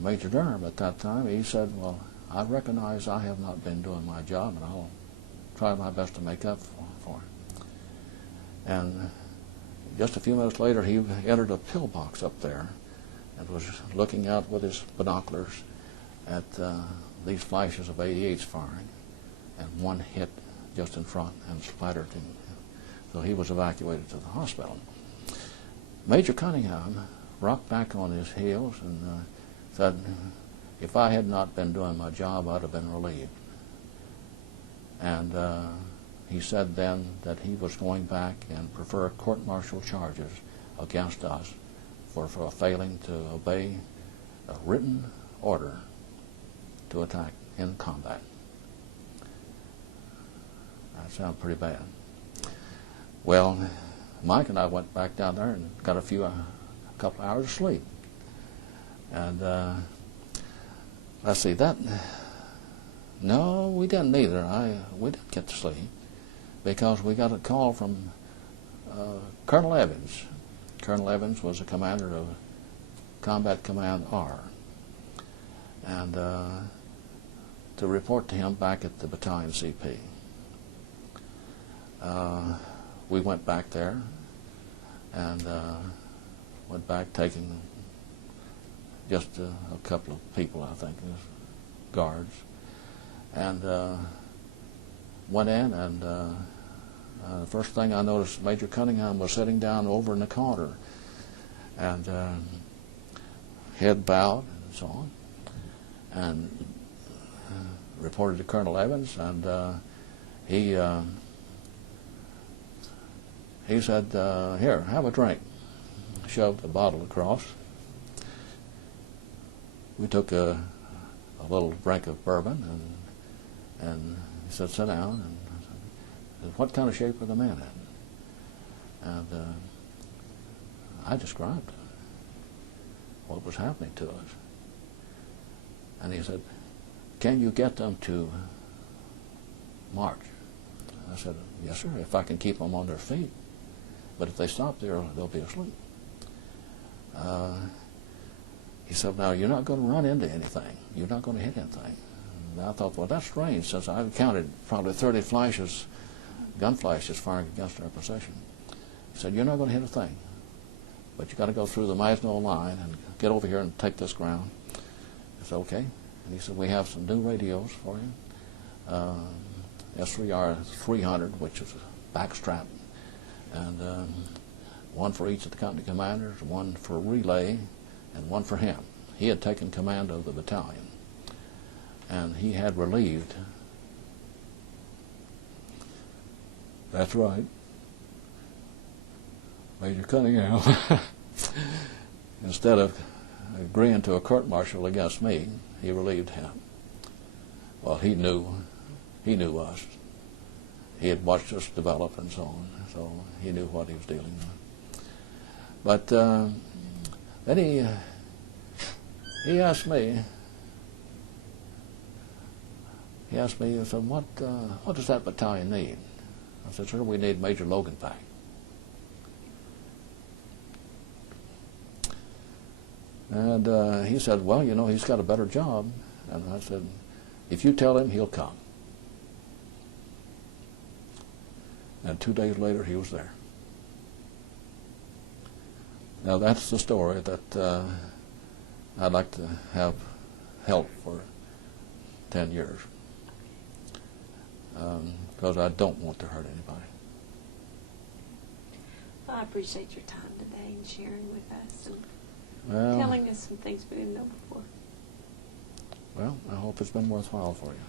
Major Durham at that time, he said, well, I recognize I have not been doing my job, and I'll try my best to make up for it. And just a few minutes later, he entered a pillbox up there and was looking out with his binoculars at these flashes of 88s firing, and one hit just in front and splattered him. So he was evacuated to the hospital. Major Cunningham rocked back on his heels and said, if I had not been doing my job, I'd have been relieved. And he said then that he was going back and prefer court-martial charges against us for failing to obey a written order to attack in combat. That sounded pretty bad. Well, Mike and I went back down there and got a couple hours of sleep. And let's see, no, we didn't either. We didn't get to sleep because we got a call from Colonel Evans. Colonel Evans was the commander of Combat Command R. And to report to him back at the battalion CP. We went back there and went back taking just a couple of people, I think, as guards, and went in, and the first thing I noticed, Major Cunningham was sitting down over in the corner, and head bowed and so on, and reported to Colonel Evans, and he said, here, have a drink. Shoved a bottle across. We took a little drink of bourbon, and he said, sit down. And I said, what kind of shape are the men in? And I described what was happening to us. And he said, can you get them to march? I said, yes, sir, if I can keep them on their feet. But if they stop there, they'll be asleep. He said, now, you're not going to run into anything. You're not going to hit anything. And I thought, well, that's strange, since I've counted probably 30 flashes, gun flashes firing against our position. He said, you're not going to hit a thing. But you got to go through the Maginot Line and get over here and take this ground. I said, okay. And he said, we have some new radios for you. S3R 300, which is a backstrap, and one for each of the company commanders, one for relay, and one for him. He had taken command of the battalion. and he had relieved. That's right. Major Cunningham, instead of agreeing to a court-martial against me, he relieved him. Well, he knew us. He had watched us develop and so on, so he knew what he was dealing with. But then he asked me, he said, what does that battalion need? I said, sir, we need Major Logan back. And he said, well, you know, he's got a better job. And I said, if you tell him, he'll come. And 2 days later, he was there. Now, that's the story that I'd like to have help for 10 years. Because I don't want to hurt anybody. Well, I appreciate your time today and sharing with us and Well, telling us some things we didn't know before. well, I hope it's been worthwhile for you.